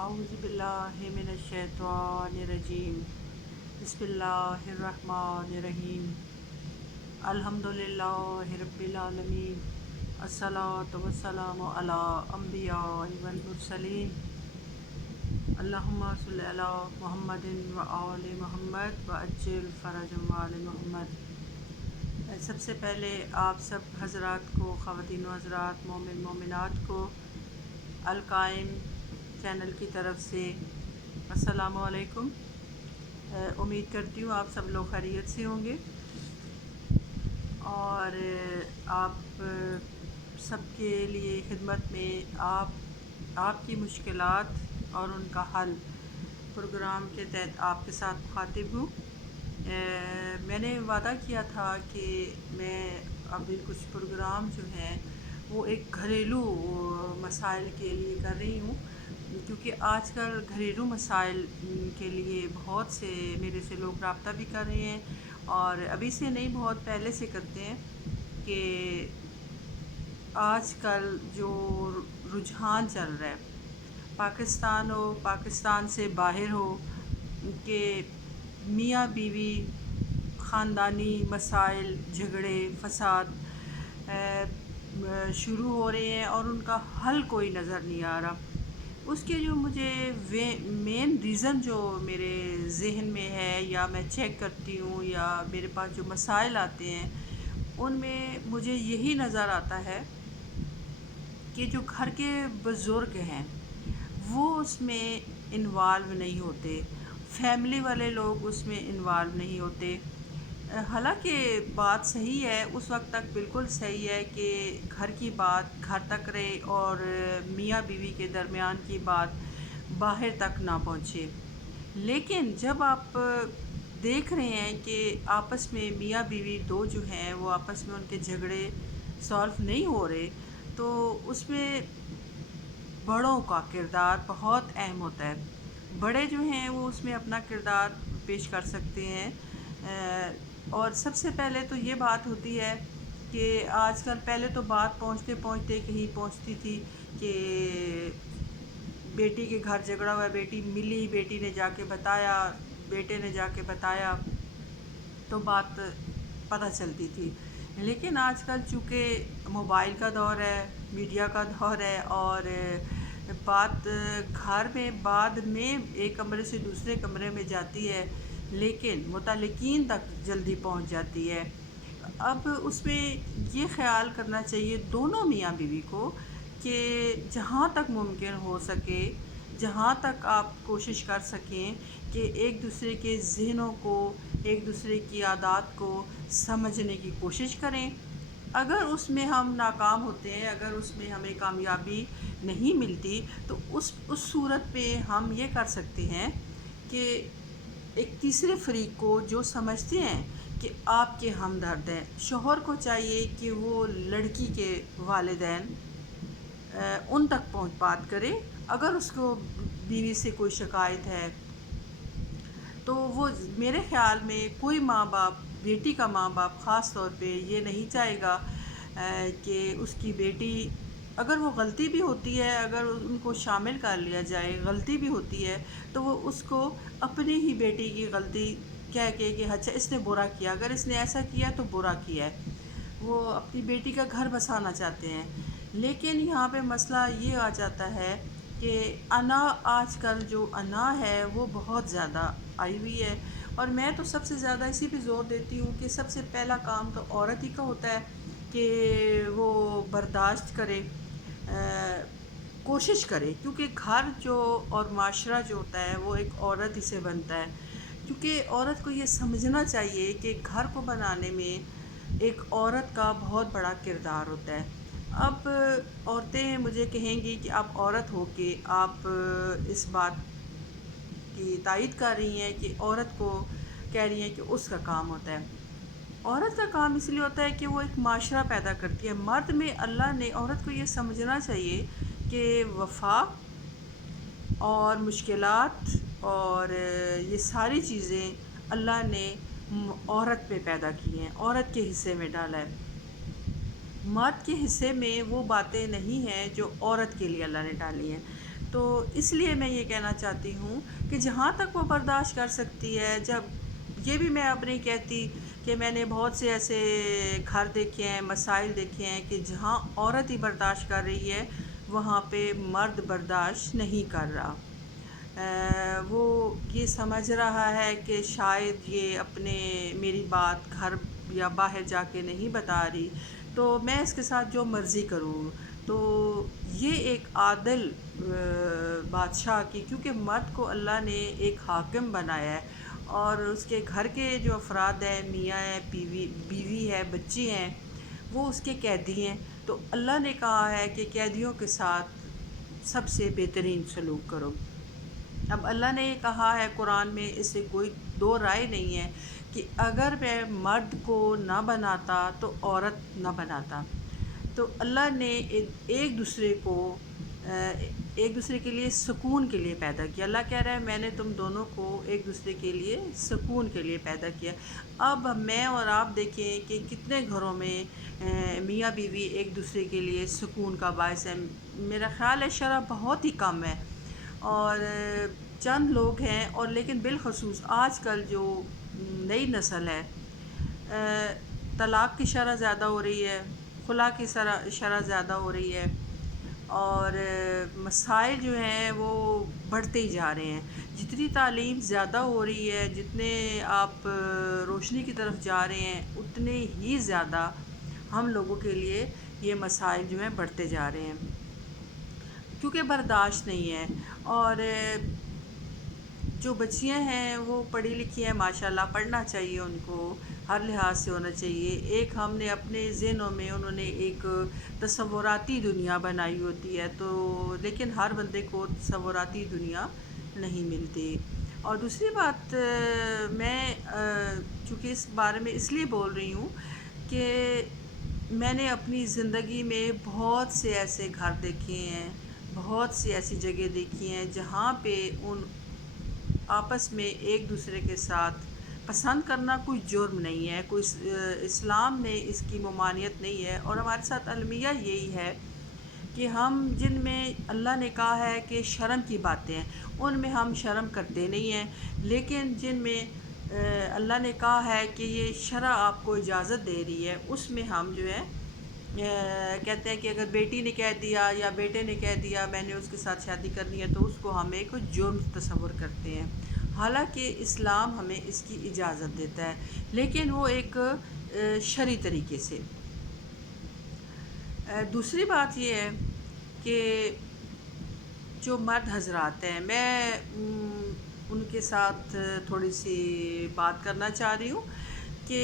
اعوذ باللہ من الشیطان الرجیم بسم اللہ الرحمن الرحیم الحمدللہ رب العالمین الصلاۃ والسلام علی انبیاء والمرسلین اللہم صلی علی محمد و آل محمد وعجل فرجهم آل محمد۔ سب سے پہلے آپ سب حضرات کو، خواتین و حضرات، مومن مومنات کو القائم چینل کی طرف سے السلام علیکم۔ امید کرتی ہوں آپ سب لوگ خیریت سے ہوں گے اور آپ سب کے لیے خدمت میں آپ کی مشکلات اور ان کا حل پروگرام کے تحت آپ کے ساتھ مخاطب ہوں۔ میں نے وعدہ کیا تھا کہ میں ابھی کچھ پروگرام جو ہیں وہ ایک گھریلو مسائل کے لیے کر رہی ہوں، کیونکہ آج کل گھریلو مسائل کے لیے بہت سے میرے سے لوگ رابطہ بھی کر رہے ہیں، اور ابھی سے نہیں، بہت پہلے سے کرتے ہیں کہ آج کل جو رجحان چل رہا ہے پاکستان ہو، پاکستان سے باہر ہو، کہ میاں بیوی خاندانی مسائل، جھگڑے، فساد شروع ہو رہے ہیں اور ان کا حل کوئی نظر نہیں آ رہا۔ اس کے جو مجھے مین ریزن جو میرے ذہن میں ہے، یا میں چیک کرتی ہوں، یا میرے پاس جو مسائل آتے ہیں ان میں مجھے یہی نظر آتا ہے کہ جو گھر کے بزرگ ہیں وہ اس میں انوالو نہیں ہوتے، فیملی والے لوگ اس میں انوالو نہیں ہوتے۔ حالانکہ بات صحیح ہے، اس وقت تک بالکل صحیح ہے کہ گھر کی بات گھر تک رہے اور میاں بیوی کے درمیان کی بات باہر تک نہ پہنچے، لیکن جب آپ دیکھ رہے ہیں کہ آپس میں میاں بیوی دو جو ہیں وہ آپس میں ان کے جھگڑے سالو نہیں ہو رہے، تو اس میں بڑوں کا کردار بہت اہم ہوتا ہے۔ بڑے جو ہیں وہ اس میں اپنا کردار پیش کر سکتے ہیں، اور سب سے پہلے تو یہ بات ہوتی ہے کہ آج کل، پہلے تو بات پہنچتے پہنچتے کہیں پہنچتی تھی کہ بیٹی کے گھر جھگڑا ہوا ہے، بیٹی ملی، بیٹی نے جا کے بتایا، بیٹے نے جا کے بتایا، تو بات پتہ چلتی تھی۔ لیکن آج کل چونکہ موبائل کا دور ہے، میڈیا کا دور ہے، اور بات گھر میں بعد میں ایک کمرے سے دوسرے کمرے میں جاتی ہے لیکن متعلقین تک جلدی پہنچ جاتی ہے۔ اب اس میں یہ خیال کرنا چاہیے دونوں میاں بیوی کو کہ جہاں تک ممکن ہو سکے، جہاں تک آپ کوشش کر سکیں کہ ایک دوسرے کے ذہنوں کو، ایک دوسرے کی عادات کو سمجھنے کی کوشش کریں۔ اگر اس میں ہم ناکام ہوتے ہیں، اگر اس میں ہمیں کامیابی نہیں ملتی، تو اس صورت پہ ہم یہ کر سکتے ہیں کہ ایک تیسرے فریق کو جو سمجھتے ہیں کہ آپ کے ہمدرد ہیں، شوہر کو چاہیے کہ وہ لڑکی کے والدین ان تک پہنچ بات کرے۔ اگر اس کو بیوی سے کوئی شکایت ہے تو وہ، میرے خیال میں کوئی ماں باپ، بیٹی کا ماں باپ خاص طور پہ یہ نہیں چاہے گا کہ اس کی بیٹی، اگر وہ غلطی بھی ہوتی ہے، اگر ان کو شامل کر لیا جائے، غلطی بھی ہوتی ہے تو وہ اس کو اپنی ہی بیٹی کی غلطی کہہ کے کہ اچھا اس نے برا کیا، اگر اس نے ایسا کیا تو برا کیا ہے، وہ اپنی بیٹی کا گھر بسانا چاہتے ہیں۔ لیکن یہاں پہ مسئلہ یہ آ جاتا ہے کہ انا، آج کل جو انا ہے وہ بہت زیادہ آئی ہوئی ہے، اور میں تو سب سے زیادہ اسی پہ زور دیتی ہوں کہ سب سے پہلا کام تو عورت ہی کا ہوتا ہے کہ وہ برداشت کرے، کوشش کرے، کیونکہ گھر جو اور معاشرہ جو ہوتا ہے وہ ایک عورت ہی سے بنتا ہے، کیونکہ عورت کو یہ سمجھنا چاہیے کہ گھر کو بنانے میں ایک عورت کا بہت بڑا کردار ہوتا ہے۔ اب عورتیں مجھے کہیں گی کہ آپ عورت ہو کے آپ اس بات کی تائید کر رہی ہیں کہ عورت کو کہہ رہی ہیں کہ اس کا کام ہوتا ہے۔ عورت کا کام اس لیے ہوتا ہے کہ وہ ایک معاشرہ پیدا کرتی ہے۔ مرد میں اللہ نے عورت کو یہ سمجھنا چاہیے کہ وفا اور مشکلات اور یہ ساری چیزیں اللہ نے عورت پہ پیدا کی ہیں، عورت کے حصے میں ڈالا ہے۔ مرد کے حصے میں وہ باتیں نہیں ہیں جو عورت کے لیے اللہ نے ڈالی ہیں۔ تو اس لیے میں یہ کہنا چاہتی ہوں کہ جہاں تک وہ برداشت کر سکتی ہے، جب یہ بھی میں اب نہیں کہتی کہ میں نے بہت سے ایسے گھر دیکھے ہیں، مسائل دیکھے ہیں کہ جہاں عورت ہی برداشت کر رہی ہے وہاں پہ مرد برداشت نہیں کر رہا۔ وہ یہ سمجھ رہا ہے کہ شاید یہ اپنے میری بات گھر یا باہر جا کے نہیں بتا رہی، تو میں اس کے ساتھ جو مرضی کروں۔ تو یہ ایک عادل بادشاہ کی، کیونکہ مرد کو اللہ نے ایک حاکم بنایا ہے اور اس کے گھر کے جو افراد ہیں، میاں ہیں، بیوی ہے، بچی ہیں، وہ اس کے قیدی ہیں۔ تو اللہ نے کہا ہے کہ قیدیوں کے ساتھ سب سے بہترین سلوک کرو۔ اب اللہ نے یہ کہا ہے قرآن میں، اس سے کوئی دو رائے نہیں ہے کہ اگر میں مرد کو نہ بناتا تو عورت نہ بناتا۔ تو اللہ نے ایک دوسرے کو ایک دوسرے کے لیے سکون کے لیے پیدا کیا۔ اللہ کہہ رہا ہے میں نے تم دونوں کو ایک دوسرے کے لیے سکون کے لیے پیدا کیا۔ اب میں اور آپ دیکھیں کہ کتنے گھروں میں میاں بیوی ایک دوسرے کے لیے سکون کا باعث ہے۔ میرا خیال ہے شرح بہت ہی کم ہے اور چند لوگ ہیں، اور لیکن بالخصوص آج کل جو نئی نسل ہے، طلاق کی شرح زیادہ ہو رہی ہے، خلا کی شرح زیادہ ہو رہی ہے، اور مسائل جو ہیں وہ بڑھتے ہی جا رہے ہیں۔ جتنی تعلیم زیادہ ہو رہی ہے، جتنے آپ روشنی کی طرف جا رہے ہیں، اتنے ہی زیادہ ہم لوگوں کے لیے یہ مسائل جو ہیں بڑھتے جا رہے ہیں، کیونکہ برداشت نہیں ہے۔ اور جو بچیاں ہیں وہ پڑھی لکھی ہیں، ماشاءاللہ پڑھنا چاہیے، ان کو ہر لحاظ سے ہونا چاہیے۔ ایک ہم نے اپنے ذہنوں میں انہوں نے ایک تصوراتی دنیا بنائی ہوتی ہے، تو لیکن ہر بندے کو تصوراتی دنیا نہیں ملتی۔ اور دوسری بات، میں چونکہ اس بارے میں اس لیے بول رہی ہوں کہ میں نے اپنی زندگی میں بہت سے ایسے گھر دیکھے ہیں، بہت سی ایسی جگہ دیکھی ہیں جہاں پہ ان آپس میں ایک دوسرے کے ساتھ پسند کرنا کوئی جرم نہیں ہے، کوئی اسلام میں اس کی ممانعت نہیں ہے، اور ہمارے ساتھ المیہ یہی ہے کہ ہم جن میں اللہ نے کہا ہے کہ شرم کی باتیں ہیں ان میں ہم شرم کرتے نہیں ہیں، لیکن جن میں اللہ نے کہا ہے کہ یہ شرع آپ کو اجازت دے رہی ہے اس میں ہم جو ہے کہتے ہیں کہ اگر بیٹی نے کہہ دیا یا بیٹے نے کہہ دیا میں نے اس کے ساتھ شادی کرنی ہے، تو اس کو ہم ایک جرم تصور کرتے ہیں، حالانکہ اسلام ہمیں اس کی اجازت دیتا ہے، لیکن وہ ایک شرعی طریقے سے۔ دوسری بات یہ ہے کہ جو مرد حضرات ہیں، میں ان کے ساتھ تھوڑی سی بات کرنا چاہ رہی ہوں کہ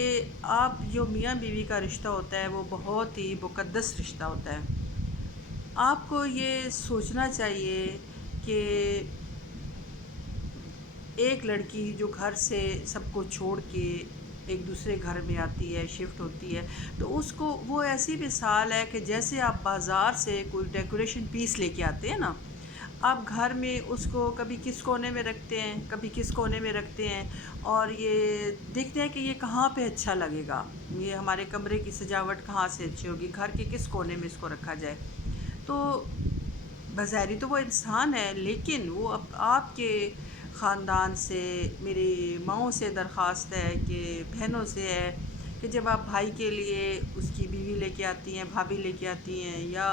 آپ جو میاں بیوی کا رشتہ ہوتا ہے وہ بہت ہی مقدس رشتہ ہوتا ہے۔ آپ کو یہ سوچنا چاہیے کہ ایک لڑکی جو گھر سے سب کو چھوڑ کے ایک دوسرے گھر میں آتی ہے، شفٹ ہوتی ہے، تو اس کو وہ ایسی مثال ہے کہ جیسے آپ بازار سے کوئی ڈیکوریشن پیس لے کے آتے ہیں نا، آپ گھر میں اس کو کبھی کس کونے میں رکھتے ہیں، کبھی کس کونے میں رکھتے ہیں، اور یہ دیکھتے ہیں کہ یہ کہاں پہ اچھا لگے گا، یہ ہمارے کمرے کی سجاوٹ کہاں سے اچھی ہوگی، گھر کے کس کونے میں اس کو رکھا جائے۔ تو بظاہری تو وہ انسان ہے، لیکن وہ آپ کے خاندان سے، میری ماؤں سے درخواست ہے کہ بہنوں سے ہے کہ جب آپ بھائی کے لیے اس کی بیوی لے کے آتی ہیں، بھابھی لے کے آتی ہیں، یا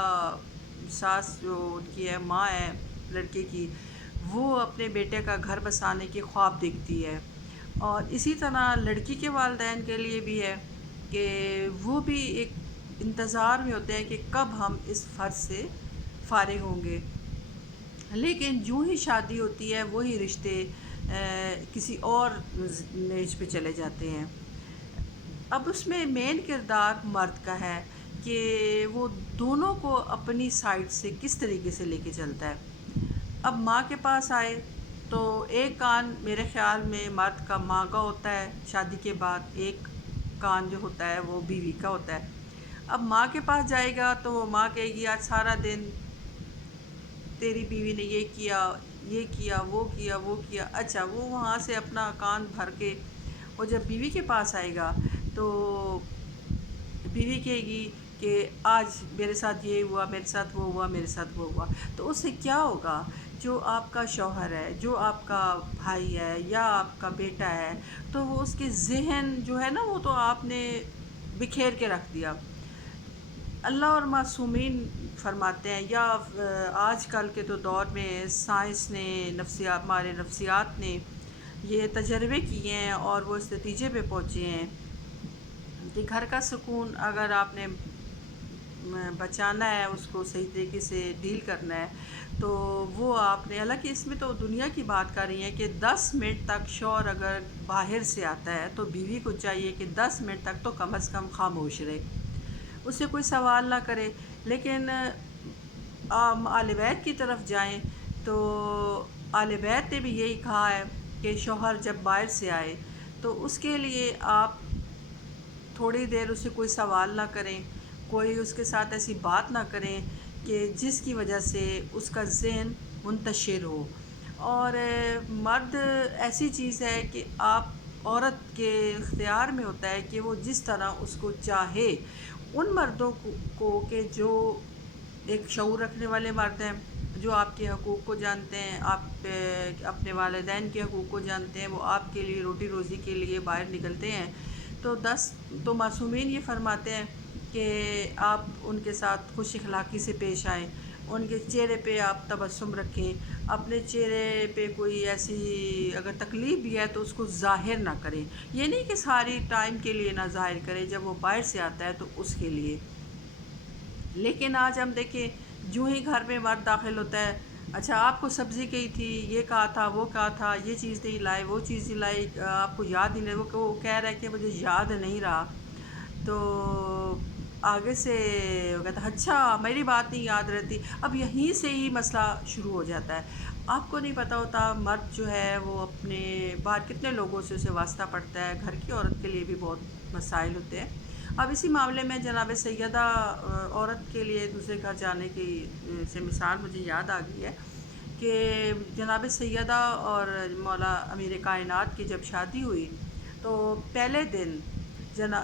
ساس جو ان کی ہے، ماں ہے لڑکے کی، وہ اپنے بیٹے کا گھر بسانے کے خواب دیکھتی ہے، اور اسی طرح لڑکی کے والدین کے لیے بھی ہے کہ وہ بھی ایک انتظار میں ہوتے ہیں کہ کب ہم اس فرض سے فارغ ہوں گے، لیکن جو ہی شادی ہوتی ہے وہی رشتے کسی اور میچ پہ چلے جاتے ہیں۔ اب اس میں مین کردار مرد کا ہے کہ وہ دونوں کو اپنی سائڈ سے کس طریقے سے لے کے چلتا ہے۔ اب ماں کے پاس آئے تو ایک کان میرے خیال میں مرد کا ماں کا ہوتا ہے، شادی کے بعد ایک کان جو ہوتا ہے وہ بیوی کا ہوتا ہے۔ اب ماں کے پاس جائے گا تو وہ ماں کہے گی آج سارا دن تیری بیوی نے یہ کیا، یہ کیا، وہ کیا، وہ کیا، اچھا وہ وہاں سے اپنا کان بھر کے، اور جب بیوی کے پاس آئے گا تو بیوی کہے گی کہ آج میرے ساتھ یہ ہوا، میرے ساتھ وہ ہوا، میرے ساتھ وہ ہوا، تو اس سے کیا ہوگا؟ جو آپ کا شوہر ہے، جو آپ کا بھائی ہے یا آپ کا بیٹا ہے، تو وہ اس کے ذہن جو ہے نا، وہ تو آپ نے بکھیر کے رکھ دیا۔ اللہ اور معصومین فرماتے ہیں، یا آج کل کے تو دور میں سائنس نے، نفسیات، ہمارے نفسیات نے یہ تجربے کیے ہیں اور وہ اس نتیجے پہ پہنچے ہیں کہ گھر کا سکون اگر آپ نے بچانا ہے، اس کو صحیح طریقے سے ڈیل کرنا ہے، تو وہ آپ نے، حالانکہ اس میں تو دنیا کی بات کر رہی ہیں کہ 10 منٹ تک شوہر اگر باہر سے آتا ہے تو بیوی کو چاہیے کہ 10 منٹ تک تو کم از کم خاموش رہے، اس سے کوئی سوال نہ کرے۔ لیکن اہل بیت کی طرف جائیں تو اہل بیت نے بھی یہی کہا ہے کہ شوہر جب باہر سے آئے تو اس کے لیے آپ تھوڑی دیر اسے کوئی سوال نہ کریں، کوئی اس کے ساتھ ایسی بات نہ کریں کہ جس کی وجہ سے اس کا ذہن منتشر ہو۔ اور مرد ایسی چیز ہے کہ آپ، عورت کے اختیار میں ہوتا ہے کہ وہ جس طرح اس کو چاہے، ان مردوں کو کہ جو ایک شعور رکھنے والے مرد ہیں، جو آپ کے حقوق کو جانتے ہیں، آپ اپنے والدین کے حقوق کو جانتے ہیں، وہ آپ کے لیے روٹی روزی کے لیے باہر نکلتے ہیں، تو معصومین یہ فرماتے ہیں کہ آپ ان کے ساتھ خوش اخلاقی سے پیش آئیں، ان کے چہرے پہ آپ تبسم رکھیں، اپنے چہرے پہ کوئی ایسی اگر تکلیف بھی ہے تو اس کو ظاہر نہ کریں، یہ نہیں کہ ساری ٹائم کے لیے نہ ظاہر کریں، جب وہ باہر سے آتا ہے تو اس کے لیے۔ لیکن آج ہم دیکھیں، جو ہی گھر میں مرد داخل ہوتا ہے، اچھا آپ کو سبزی کہی تھی، یہ کہا تھا، وہ کہا تھا، یہ چیز نہیں لائے، وہ چیز نہیں لائی، آپ کو یاد نہیں رہا، وہ کہہ رہا ہے کہ مجھے یاد نہیں رہا، تو آگے سے وہ کہتا ہے اچھا میری بات نہیں یاد رہتی، اب یہیں سے ہی مسئلہ شروع ہو جاتا ہے۔ آپ کو نہیں پتہ ہوتا مرد جو ہے وہ اپنے باہر کتنے لوگوں سے اسے واسطہ پڑتا ہے، گھر کی عورت کے لیے بھی بہت مسائل ہوتے ہیں۔ اب اسی معاملے میں جناب سیدہ، عورت کے لیے دوسرے گھر جانے کی سے مثال مجھے یاد آ گئی ہے کہ جناب سیدہ اور مولا امیر کائنات کی جب شادی ہوئی تو پہلے دن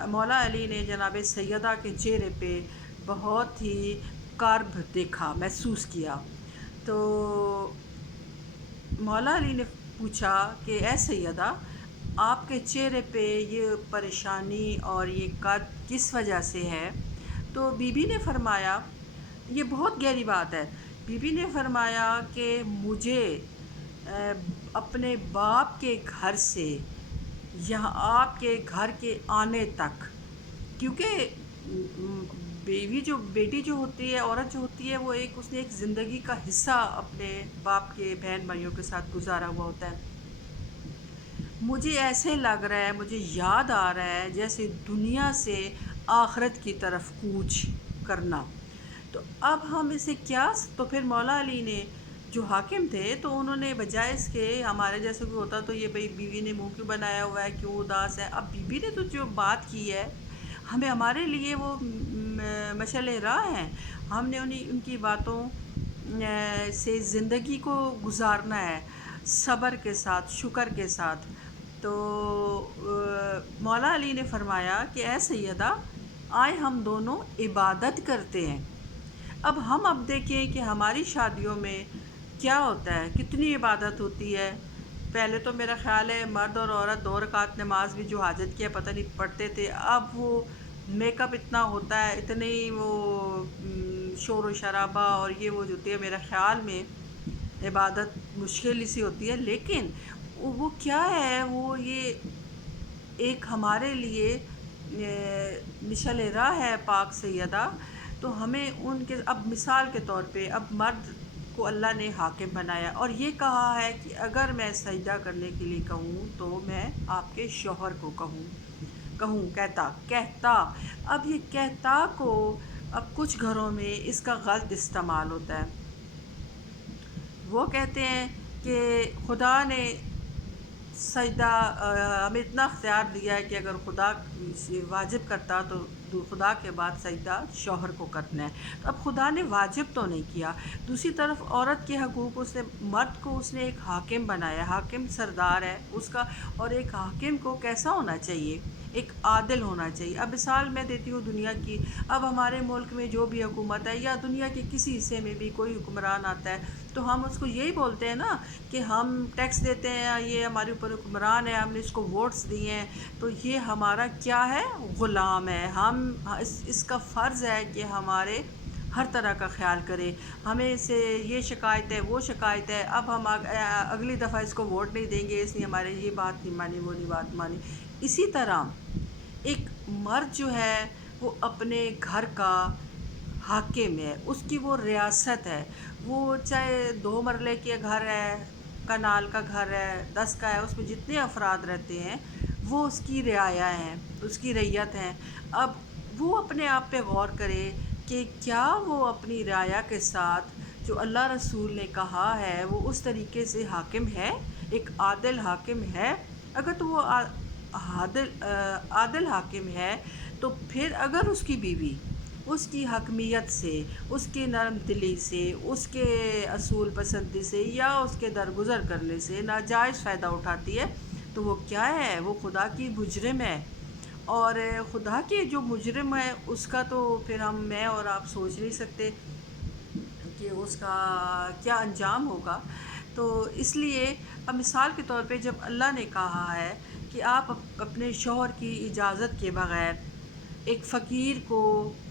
مولا علی نے جناب سیدہ کے چہرے پہ بہت ہی کرب دیکھا، محسوس کیا، تو مولا علی نے پوچھا کہ اے سیدہ، آپ کے چہرے پہ یہ پریشانی اور یہ کرب کس وجہ سے ہے؟ تو بی بی نے فرمایا، یہ بہت گہری بات ہے، بی بی نے فرمایا کہ مجھے اپنے باپ کے گھر سے یہاں آپ کے گھر کے آنے تک، کیونکہ بیٹی جو ہوتی ہے، عورت جو ہوتی ہے، وہ اس نے ایک زندگی کا حصہ اپنے باپ کے بہن بھائیوں کے ساتھ گزارا ہوا ہوتا ہے، مجھے ایسے لگ رہا ہے، مجھے یاد آ رہا ہے جیسے دنیا سے آخرت کی طرف کوچ کرنا۔ تو اب ہم اسے کیا، تو پھر مولا علی نے، جو حاکم تھے، تو انہوں نے بجائے اس کے، ہمارے جیسے کوئی ہوتا تو یہ بھئی بیوی نے منہ کیوں بنایا ہوا ہے، کیوں اداس ہے، اب بیوی نے تو جو بات کی ہے، ہمیں ہمارے لیے وہ مشعل راہ ہیں، ہم نے ان کی باتوں سے زندگی کو گزارنا ہے، صبر کے ساتھ، شکر کے ساتھ۔ تو مولا علی نے فرمایا کہ اے سیدہ، آئے ہم دونوں عبادت کرتے ہیں۔ اب دیکھیں کہ ہماری شادیوں میں کیا ہوتا ہے، کتنی عبادت ہوتی ہے۔ پہلے تو میرا خیال ہے مرد اور عورت 2 رکعت نماز بھی جو حاجت کیا پتہ نہیں پڑھتے تھے، اب وہ میک اپ اتنا ہوتا ہے، اتنی وہ شور و شرابہ اور یہ وہ جو ہوتی ہے، میرا خیال میں عبادت مشکل ہی سی ہوتی ہے، لیکن وہ کیا ہے، وہ یہ ایک ہمارے لیے مشعل راہ ہے پاک سیدہ، تو ہمیں ان کے، اب مثال کے طور پہ، اب مرد کو اللہ نے حاکم بنایا اور یہ کہا ہے کہ اگر میں سجدہ کرنے کے لیے کہوں تو میں آپ کے شوہر کو کہتا، اب یہ کہتا کو، اب کچھ گھروں میں اس کا غلط استعمال ہوتا ہے، وہ کہتے ہیں کہ خدا نے سجدہ ہمیں اتنا اختیار دیا ہے کہ اگر خدا واجب کرتا تو خدا کے بعد سجدہ شوہر کو کرنا ہے، تو اب خدا نے واجب تو نہیں کیا۔ دوسری طرف عورت کے حقوق، اس نے مرد کو اس نے ایک حاکم بنایا، حاکم سردار ہے اس کا، اور ایک حاکم کو کیسا ہونا چاہیے؟ ایک عادل ہونا چاہیے۔ اب مثال میں دیتی ہوں دنیا کی، اب ہمارے ملک میں جو بھی حکومت ہے یا دنیا کے کسی حصے میں بھی کوئی حکمران آتا ہے تو ہم اس کو یہی بولتے ہیں نا کہ ہم ٹیکس دیتے ہیں، یہ ہمارے اوپر حکمران ہے، ہم نے اس کو ووٹس دیے ہیں، تو یہ ہمارا کیا ہے؟ غلام ہے۔ ہم اس کا فرض ہے کہ ہمارے ہر طرح کا خیال کرے، ہمیں سے یہ شکایت ہے، وہ شکایت ہے، اب ہم اگلی دفعہ اس کو ووٹ نہیں دیں گے، اس نے ہمارے یہ بات نہیں مانی، وہ نہیں بات مانی۔ اسی طرح ایک مرد جو ہے وہ اپنے گھر کا حاکم ہے، اس کی وہ ریاست ہے، وہ چاہے 2 مرلے کے گھر ہے، کنال کا گھر ہے، 10 کا ہے، اس میں جتنے افراد رہتے ہیں وہ اس کی رعایا ہیں، اس کی رعیت ہیں۔ اب وہ اپنے آپ پہ غور کرے کہ کیا وہ اپنی رعایا کے ساتھ جو اللہ رسول نے کہا ہے وہ اس طریقے سے حاکم ہے، ایک عادل حاکم ہے۔ اگر تو وہ عادل حاکم ہے تو پھر اگر اس کی بیوی اس کی حکمیت سے، اس کی نرم دلی سے، اس کے اصول پسندی سے یا اس کے درگزر کرنے سے ناجائز فائدہ اٹھاتی ہے تو وہ کیا ہے؟ وہ خدا کی مجرم ہے۔ اور خدا کے جو مجرم ہے اس کا تو پھر میں اور آپ سوچ نہیں سکتے کہ اس کا کیا انجام ہوگا۔ تو اس لیے اب مثال کے طور پہ جب اللہ نے کہا ہے کہ آپ اپنے شوہر کی اجازت کے بغیر ایک فقیر کو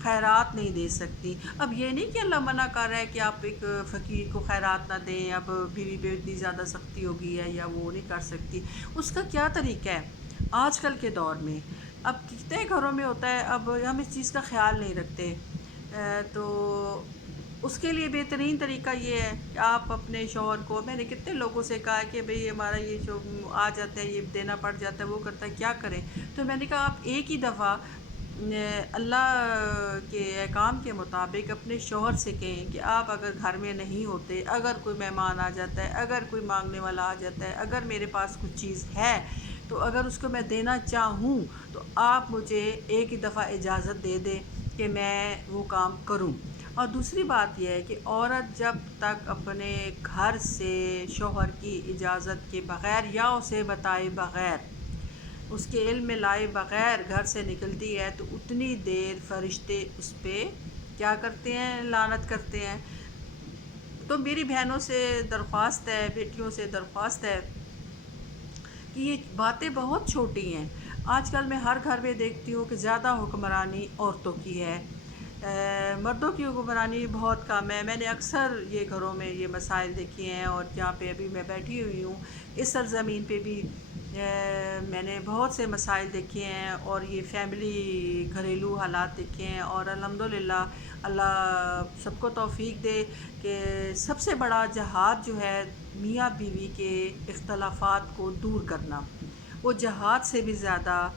خیرات نہیں دے سکتی، اب یہ نہیں کہ اللہ منع کر رہا ہے کہ آپ ایک فقیر کو خیرات نہ دیں، اب بیوی پہ اتنی زیادہ سختی ہو گئی ہے یا وہ نہیں کر سکتی، اس کا کیا طریقہ ہے آج کل کے دور میں؟ اب کتنے گھروں میں ہوتا ہے، اب ہم اس چیز کا خیال نہیں رکھتے۔ تو اس کے لیے بہترین طریقہ یہ ہے کہ آپ اپنے شوہر کو، میں نے کتنے لوگوں سے کہا کہ بھئی ہمارا یہ جو آ جاتا ہے، یہ دینا پڑ جاتا ہے، وہ کرتا ہے، کیا کریں؟ تو میں نے کہا آپ ایک ہی دفعہ اللہ کے احکام کے مطابق اپنے شوہر سے کہیں کہ آپ اگر گھر میں نہیں ہوتے، اگر کوئی مہمان آ جاتا ہے، اگر کوئی مانگنے والا آ جاتا ہے، اگر میرے پاس کچھ چیز ہے تو اگر اس کو میں دینا چاہوں تو آپ مجھے ایک ہی دفعہ اجازت دے دیں کہ میں وہ کام کروں۔ اور دوسری بات یہ ہے کہ عورت جب تک اپنے گھر سے شوہر کی اجازت کے بغیر یا اسے بتائے بغیر، اس کے علم میں لائے بغیر گھر سے نکلتی ہے تو اتنی دیر فرشتے اس پہ کیا کرتے ہیں؟ لعنت کرتے ہیں۔ تو میری بہنوں سے درخواست ہے، بیٹیوں سے درخواست ہے کہ یہ باتیں بہت چھوٹی ہیں۔ آج کل میں ہر گھر میں دیکھتی ہوں کہ زیادہ حکمرانی عورتوں کی ہے، مردوں کی حکمرانی بہت کم ہے۔ میں نے اکثر یہ گھروں میں یہ مسائل دیکھے ہیں، اور جہاں پہ ابھی میں بیٹھی ہوئی ہوں اس سرزمین پہ بھی میں نے بہت سے مسائل دیکھے ہیں اور یہ فیملی گھریلو حالات دیکھے ہیں، اور الحمدللہ اللہ سب کو توفیق دے کہ سب سے بڑا جہاد جو ہے میاں بیوی کے اختلافات کو دور کرنا، وہ جہاد سے بھی زیادہ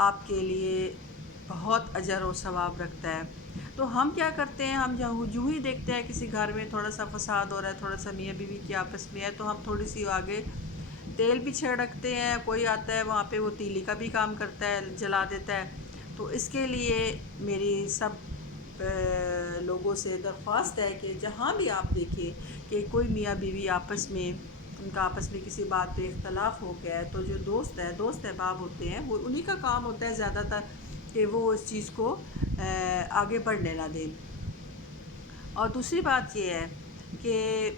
آپ کے لیے بہت اجر و ثواب رکھتا ہے۔ تو ہم کیا کرتے ہیں، ہم جو ہی دیکھتے ہیں کسی گھر میں تھوڑا سا فساد ہو رہا ہے، تھوڑا سا میاں بیوی کی آپس میں ہے، تو ہم تھوڑی سی آگے تیل بھی چھڑکتے ہیں، کوئی آتا ہے وہاں پہ وہ تیلی کا بھی کام کرتا ہے، جلا دیتا ہے۔ تو اس کے لیے میری سب لوگوں سے درخواست ہے کہ جہاں بھی آپ دیکھیں کہ کوئی میاں بیوی آپس میں، ان کا آپس میں کسی بات پہ اختلاف ہو گیا ہے، تو جو دوست احباب ہوتے ہیں وہ انہی کا کام ہوتا ہے زیادہ تر کہ وہ اس چیز کو آگے بڑھنے نہ دیں۔ اور دوسری بات یہ ہے کہ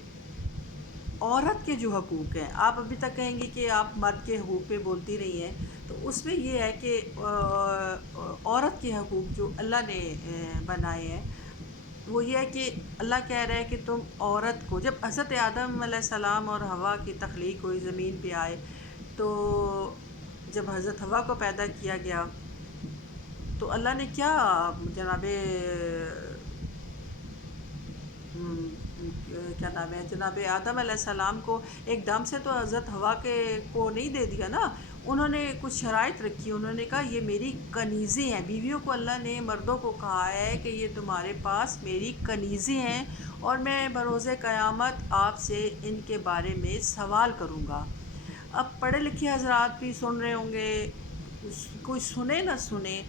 عورت کے جو حقوق ہیں، آپ ابھی تک کہیں گے کہ آپ مرد کے حقوق پہ بولتی رہی ہیں، تو اس میں یہ ہے کہ عورت کے حقوق جو اللہ نے بنائے ہیں وہ یہ ہے کہ اللہ کہہ رہا ہے کہ تم عورت کو، جب حضرت آدم علیہ السلام اور حوا کی تخلیق ہوئی، زمین پہ آئے، تو جب حضرت حوا کو پیدا کیا گیا تو اللہ نے کیا کیا نام ہے جناب آدم علیہ السلام کو ایک دم سے تو حضرت حوا کو نہیں دے دیا نا، انہوں نے کچھ شرائط رکھی، انہوں نے کہا یہ میری کنیزیں ہیں۔ بیویوں کو اللہ نے، مردوں کو کہا ہے کہ یہ تمہارے پاس میری کنیزیں ہیں اور میں بروز قیامت آپ سے ان کے بارے میں سوال کروں گا۔ اب پڑھے لکھے حضرات بھی سن رہے ہوں گے، کوئی سنے نہ سنے،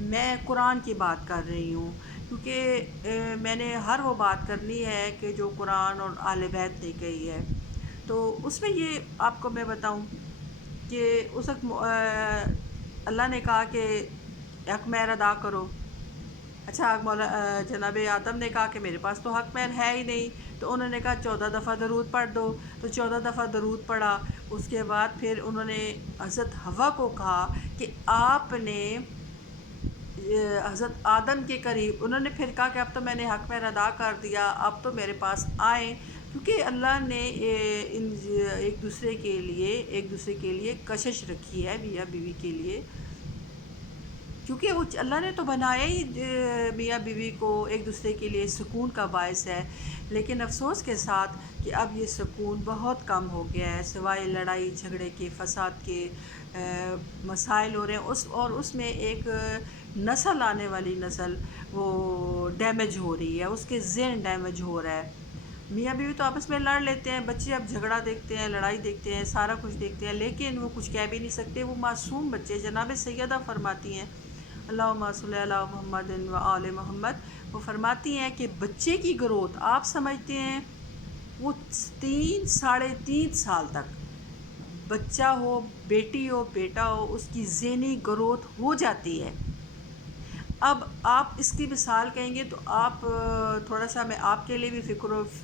میں قرآن کی بات کر رہی ہوں، کیونکہ میں نے ہر وہ بات کرنی ہے کہ جو قرآن اور اہل بیت نے کہی ہے۔ تو اس میں یہ آپ کو میں بتاؤں کہ اس وقت اللہ نے کہا کہ حق مہر ادا کرو۔ اچھا جناب آدم نے کہا کہ میرے پاس تو حق مہر ہے ہی نہیں، تو انہوں نے کہا 14 دفعہ درود پڑھ دو، تو 14 دفعہ درود پڑھا۔ اس کے بعد پھر انہوں نے حضرت حوا کو کہا کہ آپ نے حضرت آدم کے قریب، انہوں نے پھر کہا کہ اب تو میں نے حق مہر ادا کر دیا، اب تو میرے پاس آئیں، کیونکہ اللہ نے ایک دوسرے کے لیے کشش رکھی ہے میاں بیوی کے لیے، کیونکہ وہ اللہ نے تو بنایا ہی میاں بیوی کو ایک دوسرے کے لیے سکون کا باعث ہے، لیکن افسوس کے ساتھ کہ اب یہ سکون بہت کم ہو گیا ہے، سوائے لڑائی جھگڑے کے، فساد کے مسائل ہو رہے ہیں، اور اس میں ایک نسل، آنے والی نسل وہ ڈیمیج ہو رہی ہے، اس کے ذہن ڈیمیج ہو رہا ہے۔ میاں بیوی تو آپس میں لڑ لیتے ہیں، بچے اب جھگڑا دیکھتے ہیں، لڑائی دیکھتے ہیں، سارا کچھ دیکھتے ہیں، لیکن وہ کچھ کہہ بھی نہیں سکتے، وہ معصوم بچے۔ جناب سیدہ فرماتی ہیں اللہم صلی علی محمد و آل محمد، وہ فرماتی ہیں کہ بچے کی گروتھ آپ سمجھتے ہیں وہ 3 ساڑھے 3 سال تک، بچہ ہو، بیٹی ہو، بیٹا ہو، اس کی ذہنی گروتھ ہو جاتی ہے۔ اب آپ اس کی مثال کہیں گے تو آپ تھوڑا سا، میں آپ کے لیے بھی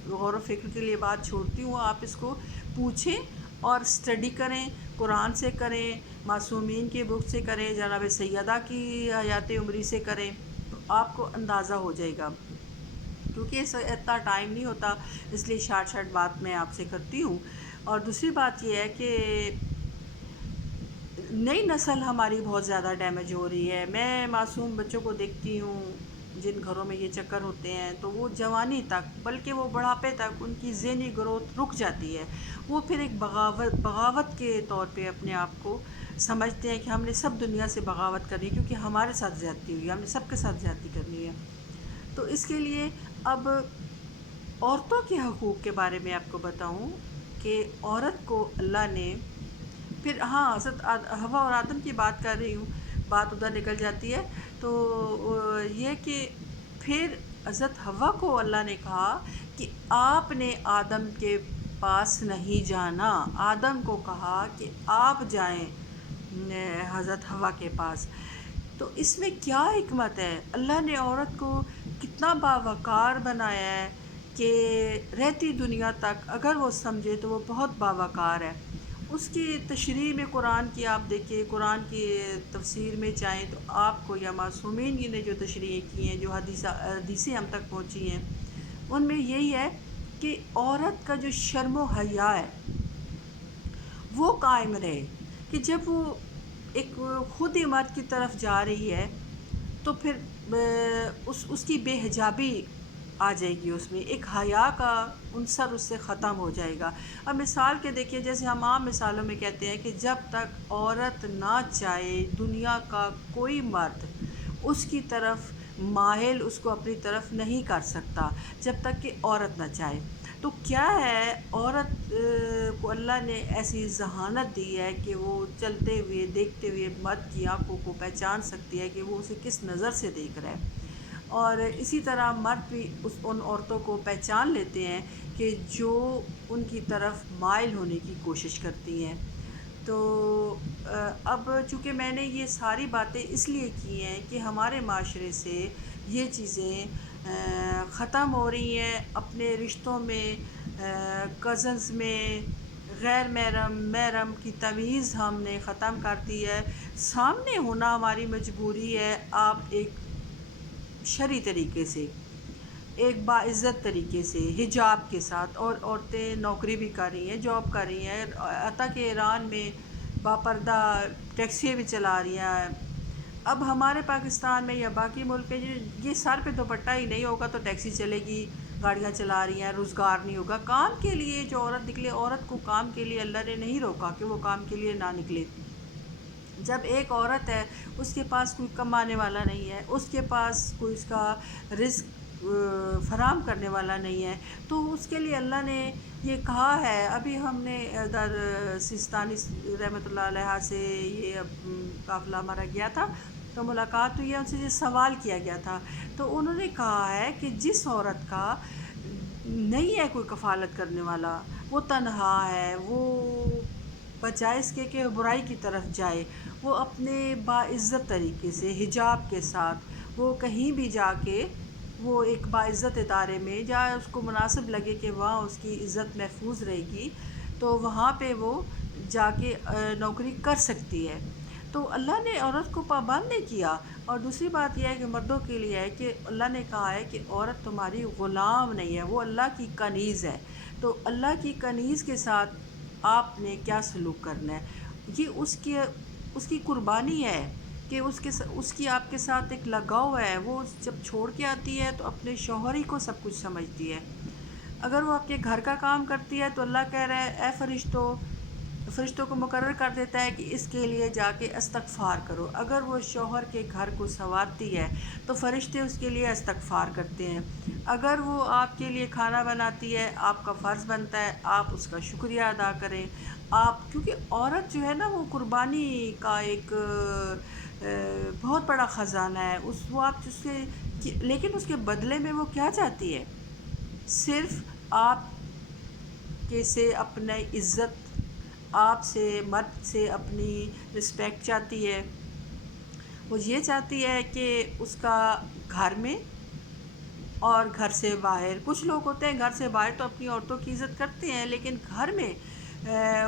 غور و فکر کے لیے بات چھوڑتی ہوں، آپ اس کو پوچھیں اور اسٹڈی کریں، قرآن سے کریں، معصومین کی بک سے کریں، جناب سیدہ کی حیات عمری سے کریں، تو آپ کو اندازہ ہو جائے گا، کیونکہ اس اتنا ٹائم نہیں ہوتا، اس لیے شارٹ بات میں آپ سے کرتی ہوں۔ اور دوسری بات یہ ہے کہ نئی نسل ہماری بہت زیادہ ڈیمیج ہو رہی ہے۔ میں معصوم بچوں کو دیکھتی ہوں جن گھروں میں یہ چکر ہوتے ہیں، تو وہ جوانی تک، بلکہ وہ بڑھاپے تک ان کی ذہنی گروتھ رک جاتی ہے، وہ پھر ایک بغاوت کے طور پہ اپنے آپ کو سمجھتے ہیں کہ ہم نے سب دنیا سے بغاوت کرنی ہے، کیونکہ ہمارے ساتھ زیادتی ہوئی ہے، ہم نے سب کے ساتھ زیادتی کرنی ہے۔ تو اس کے لیے اب عورتوں کے حقوق کے بارے میں آپ کو بتاؤں کہ عورت کو اللہ نے پھر، ہاں، حضرت حوا اور آدم کی بات کر رہی ہوں، بات ادھر نکل جاتی ہے، تو یہ کہ پھر حضرت حوا کو اللہ نے کہا کہ آپ نے آدم کے پاس نہیں جانا، آدم کو کہا کہ آپ جائیں حضرت حوا کے پاس۔ تو اس میں کیا حکمت ہے؟ اللہ نے عورت کو کتنا باوقار بنایا ہے کہ رہتی دنیا تک اگر وہ سمجھے تو وہ بہت باوقار ہے۔ اس کی تشریح میں قرآن کی آپ دیکھیں، قرآن کی تفسیر میں چاہیں تو آپ کو، یا معصومین نے جو تشریح کی ہیں، جو حدیثیں ہم تک پہنچی ہیں، ان میں یہی ہے کہ عورت کا جو شرم و حیا ہے وہ قائم رہے، کہ جب وہ ایک خود ہی مرد کی طرف جا رہی ہے تو پھر اس کی بے حجابی آ جائے گی، اس میں ایک حیا کا عنصر اس سے ختم ہو جائے گا۔ اب مثال کے دیکھیے، جیسے ہم عام مثالوں میں کہتے ہیں کہ جب تک عورت نہ چاہے دنیا کا کوئی مرد اس کی طرف مائل، اس کو اپنی طرف نہیں کر سکتا جب تک کہ عورت نہ چاہے۔ تو کیا ہے، عورت کو اللہ نے ایسی ذہانت دی ہے کہ وہ چلتے ہوئے، دیکھتے ہوئے مرد کی آنکھوں کو پہچان سکتی ہے کہ وہ اسے کس نظر سے دیکھ رہا ہے، اور اسی طرح مرد بھی ان عورتوں کو پہچان لیتے ہیں کہ جو ان کی طرف مائل ہونے کی کوشش کرتی ہیں۔ تو اب چونکہ میں نے یہ ساری باتیں اس لیے کی ہیں کہ ہمارے معاشرے سے یہ چیزیں ختم ہو رہی ہیں، اپنے رشتوں میں، کزنز میں، غیر محرم محرم کی تمیز ہم نے ختم کر دی ہے۔ سامنے ہونا ہماری مجبوری ہے، آپ ایک شرعی طریقے سے، ایک باعزت طریقے سے، حجاب کے ساتھ، اور عورتیں نوکری بھی کر رہی ہیں، جاب کر رہی ہیں، حتیٰ کہ ایران میں باپردہ ٹیکسیاں بھی چلا رہی ہیں۔ اب ہمارے پاکستان میں یا باقی ملک میں یہ سر پہ دوپٹہ ہی نہیں ہوگا تو ٹیکسی چلے گی، گاڑیاں چلا رہی ہیں، روزگار نہیں ہوگا۔ کام کے لیے جو عورت نکلے، عورت کو کام کے لیے اللہ نے نہیں روکا کہ وہ کام کے لیے نہ نکلے۔ جب ایک عورت ہے، اس کے پاس کوئی کمانے والا نہیں ہے، اس کے پاس کوئی اس کا رزق فراہم کرنے والا نہیں ہے، تو اس کے لیے اللہ نے یہ کہا ہے۔ ابھی ہم نے ادھر سیستانی رحمۃ اللہ علیہ سے یہ قافلہ ہمارا گیا تھا، تو ملاقات ہوئی ہے، ان سے یہ سوال کیا گیا تھا، تو انہوں نے کہا ہے کہ جس عورت کا نہیں ہے کوئی کفالت کرنے والا، وہ تنہا ہے، وہ بجائے اس کے کہ برائی کی طرف جائے، وہ اپنے باعزت طریقے سے حجاب کے ساتھ وہ کہیں بھی جا کے وہ ایک باعزت ادارے میں، جہاں اس کو مناسب لگے کہ وہاں اس کی عزت محفوظ رہے گی، تو وہاں پہ وہ جا کے نوکری کر سکتی ہے۔ تو اللہ نے عورت کو پابند نہیں کیا۔ اور دوسری بات یہ ہے کہ مردوں کے لیے ہے کہ اللہ نے کہا ہے کہ عورت تمہاری غلام نہیں ہے، وہ اللہ کی کنیز ہے۔ تو اللہ کی کنیز کے ساتھ آپ نے کیا سلوک کرنا ہے، یہ اس کی قربانی ہے کہ اس کی آپ کے ساتھ ایک لگاؤ ہے۔ وہ جب چھوڑ کے آتی ہے تو اپنے شوہر ہی کو سب کچھ سمجھتی ہے۔ اگر وہ آپ کے گھر کا کام کرتی ہے تو اللہ کہہ رہا ہے اے فرشتوں کو مقرر کر دیتا ہے کہ اس کے لیے جا کے استغفار کرو۔ اگر وہ شوہر کے گھر کو سنوارتی ہے تو فرشتے اس کے لیے استغفار کرتے ہیں۔ اگر وہ آپ کے لیے کھانا بناتی ہے، آپ کا فرض بنتا ہے آپ اس کا شکریہ ادا کریں۔ کیونکہ عورت جو ہے نا وہ قربانی کا ایک بہت بڑا خزانہ ہے۔ وہ آپ جس سے لیکن اس کے بدلے میں وہ کیا چاہتی ہے؟ صرف آپ کے سے اپنی عزت، آپ سے مرد سے اپنی رسپیکٹ چاہتی ہے۔ وہ یہ چاہتی ہے کہ اس کا گھر میں اور گھر سے باہر، کچھ لوگ ہوتے ہیں گھر سے باہر تو اپنی عورتوں کی عزت کرتے ہیں، لیکن گھر میں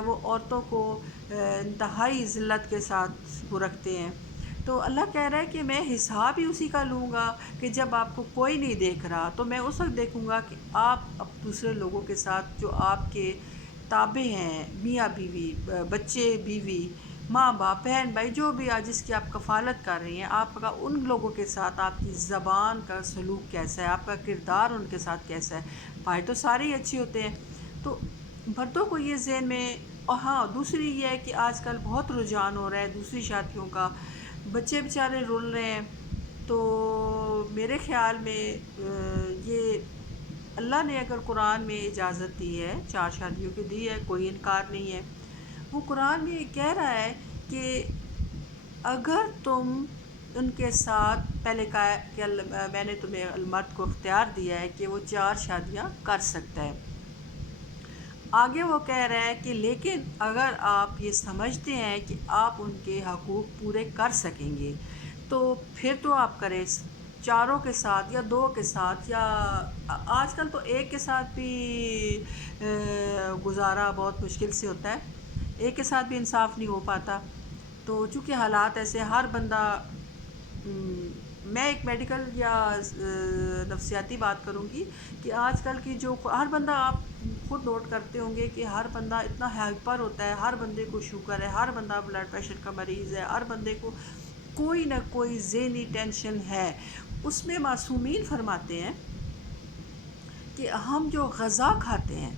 وہ عورتوں کو انتہائی ذلت کے ساتھ وہ رکھتے ہیں۔ تو اللہ کہہ رہا ہے کہ میں حساب ہی اسی کا لوں گا کہ جب آپ کو کوئی نہیں دیکھ رہا، تو میں اس وقت دیکھوں گا کہ آپ اب دوسرے لوگوں کے ساتھ جو آپ کے تابع ہیں، میاں بیوی، بچے بیوی، ماں باپ، بہن بھائی، جو بھی جس کی آپ کفالت کر رہی ہیں، آپ کا ان لوگوں کے ساتھ آپ کی زبان کا سلوک کیسا ہے، آپ کا کردار ان کے ساتھ کیسا ہے۔ بھائی تو سارے ہی اچھے ہوتے ہیں۔ تو مردوں کو یہ ذہن میں، اور ہاں دوسری یہ ہے کہ آج کل بہت رجحان ہو رہا ہے دوسری شادیوں کا، بچے بیچارے رول رہے ہیں۔ تو میرے خیال میں یہ اللہ نے اگر قرآن میں اجازت دی ہے 4 شادیوں کی، دی ہے، کوئی انکار نہیں ہے۔ وہ قرآن میں کہہ رہا ہے کہ اگر تم ان کے ساتھ پہلے کہا ہے کہ میں نے تمہیں مرد کو اختیار دیا ہے کہ وہ 4 شادیاں کر سکتا ہے۔ آگے وہ کہہ رہا ہے کہ لیکن اگر آپ یہ سمجھتے ہیں کہ آپ ان کے حقوق پورے کر سکیں گے تو پھر تو آپ کریں، 4 کے ساتھ یا 2 کے ساتھ، یا آج کل تو 1 کے ساتھ بھی گزارا بہت مشکل سے ہوتا ہے، 1 کے ساتھ بھی انصاف نہیں ہو پاتا۔ تو چونکہ حالات ایسے، ہر بندہ میں ایک میڈیکل یا نفسیاتی بات کروں گی کہ آج کل کی جو ہر بندہ، آپ خود نوٹ کرتے ہوں گے کہ ہر بندہ اتنا ہائپر ہوتا ہے، ہر بندے کو شوگر ہے، ہر بندہ بلڈ پریشر کا مریض ہے، ہر بندے کو کوئی نہ کوئی ذہنی ٹینشن ہے۔ اس میں معصومین فرماتے ہیں کہ ہم جو غذا کھاتے ہیں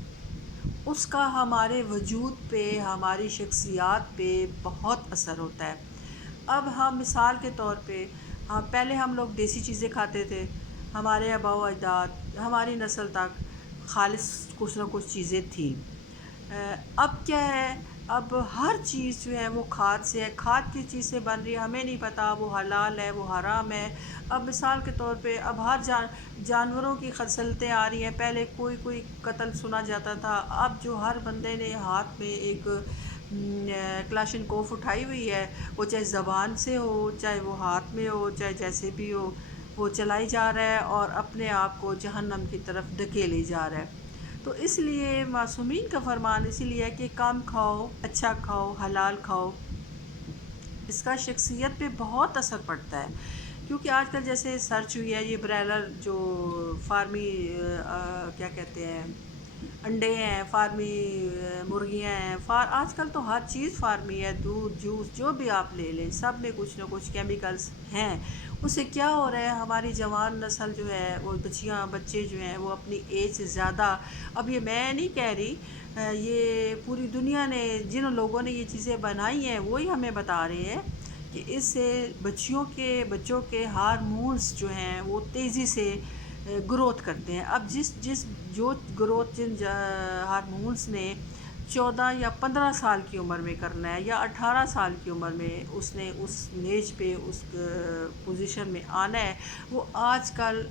اس کا ہمارے وجود پہ، ہماری شخصیات پہ بہت اثر ہوتا ہے۔ اب ہم مثال کے طور پہ، پہلے ہم لوگ دیسی چیزیں کھاتے تھے، ہمارے آباء و اجداد، ہماری نسل تک خالص کچھ نہ کچھ چیزیں تھیں۔ اب کیا ہے، اب ہر چیز جو ہے وہ کھاد سے ہے، کھاد کی چیز سے بن رہی ہے، ہمیں نہیں پتہ وہ حلال ہے وہ حرام ہے۔ اب مثال کے طور پہ اب ہر جانوروں کی خصلتیں آ رہی ہیں، پہلے کوئی قتل سنا جاتا تھا، اب جو ہر بندے نے ہاتھ میں ایک کلاشنکوف اٹھائی ہوئی ہے، وہ چاہے زبان سے ہو، چاہے وہ ہاتھ میں ہو، چاہے جیسے بھی ہو، وہ چلائی جا رہا ہے اور اپنے آپ کو جہنم کی طرف دھکیلے جا رہا ہے۔ تو اس لیے معصومین کا فرمان اسی لیے ہے کہ کم کھاؤ، اچھا کھاؤ، حلال کھاؤ۔ اس کا شخصیت پہ بہت اثر پڑتا ہے، کیونکہ آج کل جیسے سرچ ہوئی ہے یہ برائلر جو فارمی کیا کہتے ہیں، انڈے ہیں، فارمی مرغیاں ہیں، آج کل تو ہر چیز فارمی ہے، دودھ، جوس، جو بھی آپ لے لیں سب میں کچھ نہ کچھ کیمیکلز ہیں۔ اس سے کیا ہو رہا ہے، ہماری جوان نسل جو ہے، وہ بچے جو ہیں وہ اپنی ایج سے زیادہ، اب یہ میں نہیں کہہ رہی، یہ پوری دنیا نے، جن لوگوں نے یہ چیزیں بنائی ہیں وہی ہمیں بتا رہے ہیں کہ اس سے بچوں کے ہارمونز جو ہیں وہ تیزی سے گروتھ کرتے ہیں۔ اب جو گروتھ جن ہارمونز نے 14 یا 15 سال کی عمر میں کرنا ہے یا 18 سال کی عمر میں اس نے اس ایج پہ اس پوزیشن میں آنا ہے، وہ آج کل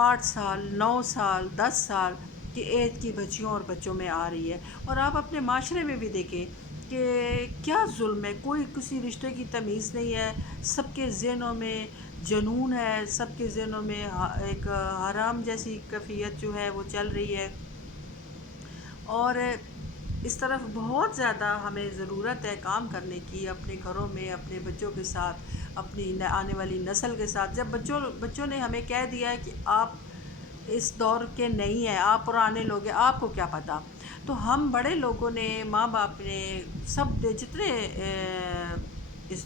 8 سال، 9 سال، 10 سال کی ایج کی بچیوں اور بچوں میں آ رہی ہے۔ اور آپ اپنے معاشرے میں بھی دیکھیں کہ کیا ظلم ہے، کوئی کسی رشتے کی تمیز نہیں ہے، سب کے ذہنوں میں جنون ہے، سب کے ذہنوں میں ایک حرام جیسی کیفیت جو ہے وہ چل رہی ہے، اور اس طرف بہت زیادہ ہمیں ضرورت ہے کام کرنے کی اپنے گھروں میں، اپنے بچوں کے ساتھ، اپنی آنے والی نسل کے ساتھ. جب بچوں نے ہمیں کہہ دیا ہے کہ آپ اس دور کے نہیں ہیں، آپ پرانے لوگ ہیں، آپ کو کیا پتہ، تو ہم بڑے لوگوں نے، ماں باپ نے، سب جتنے اس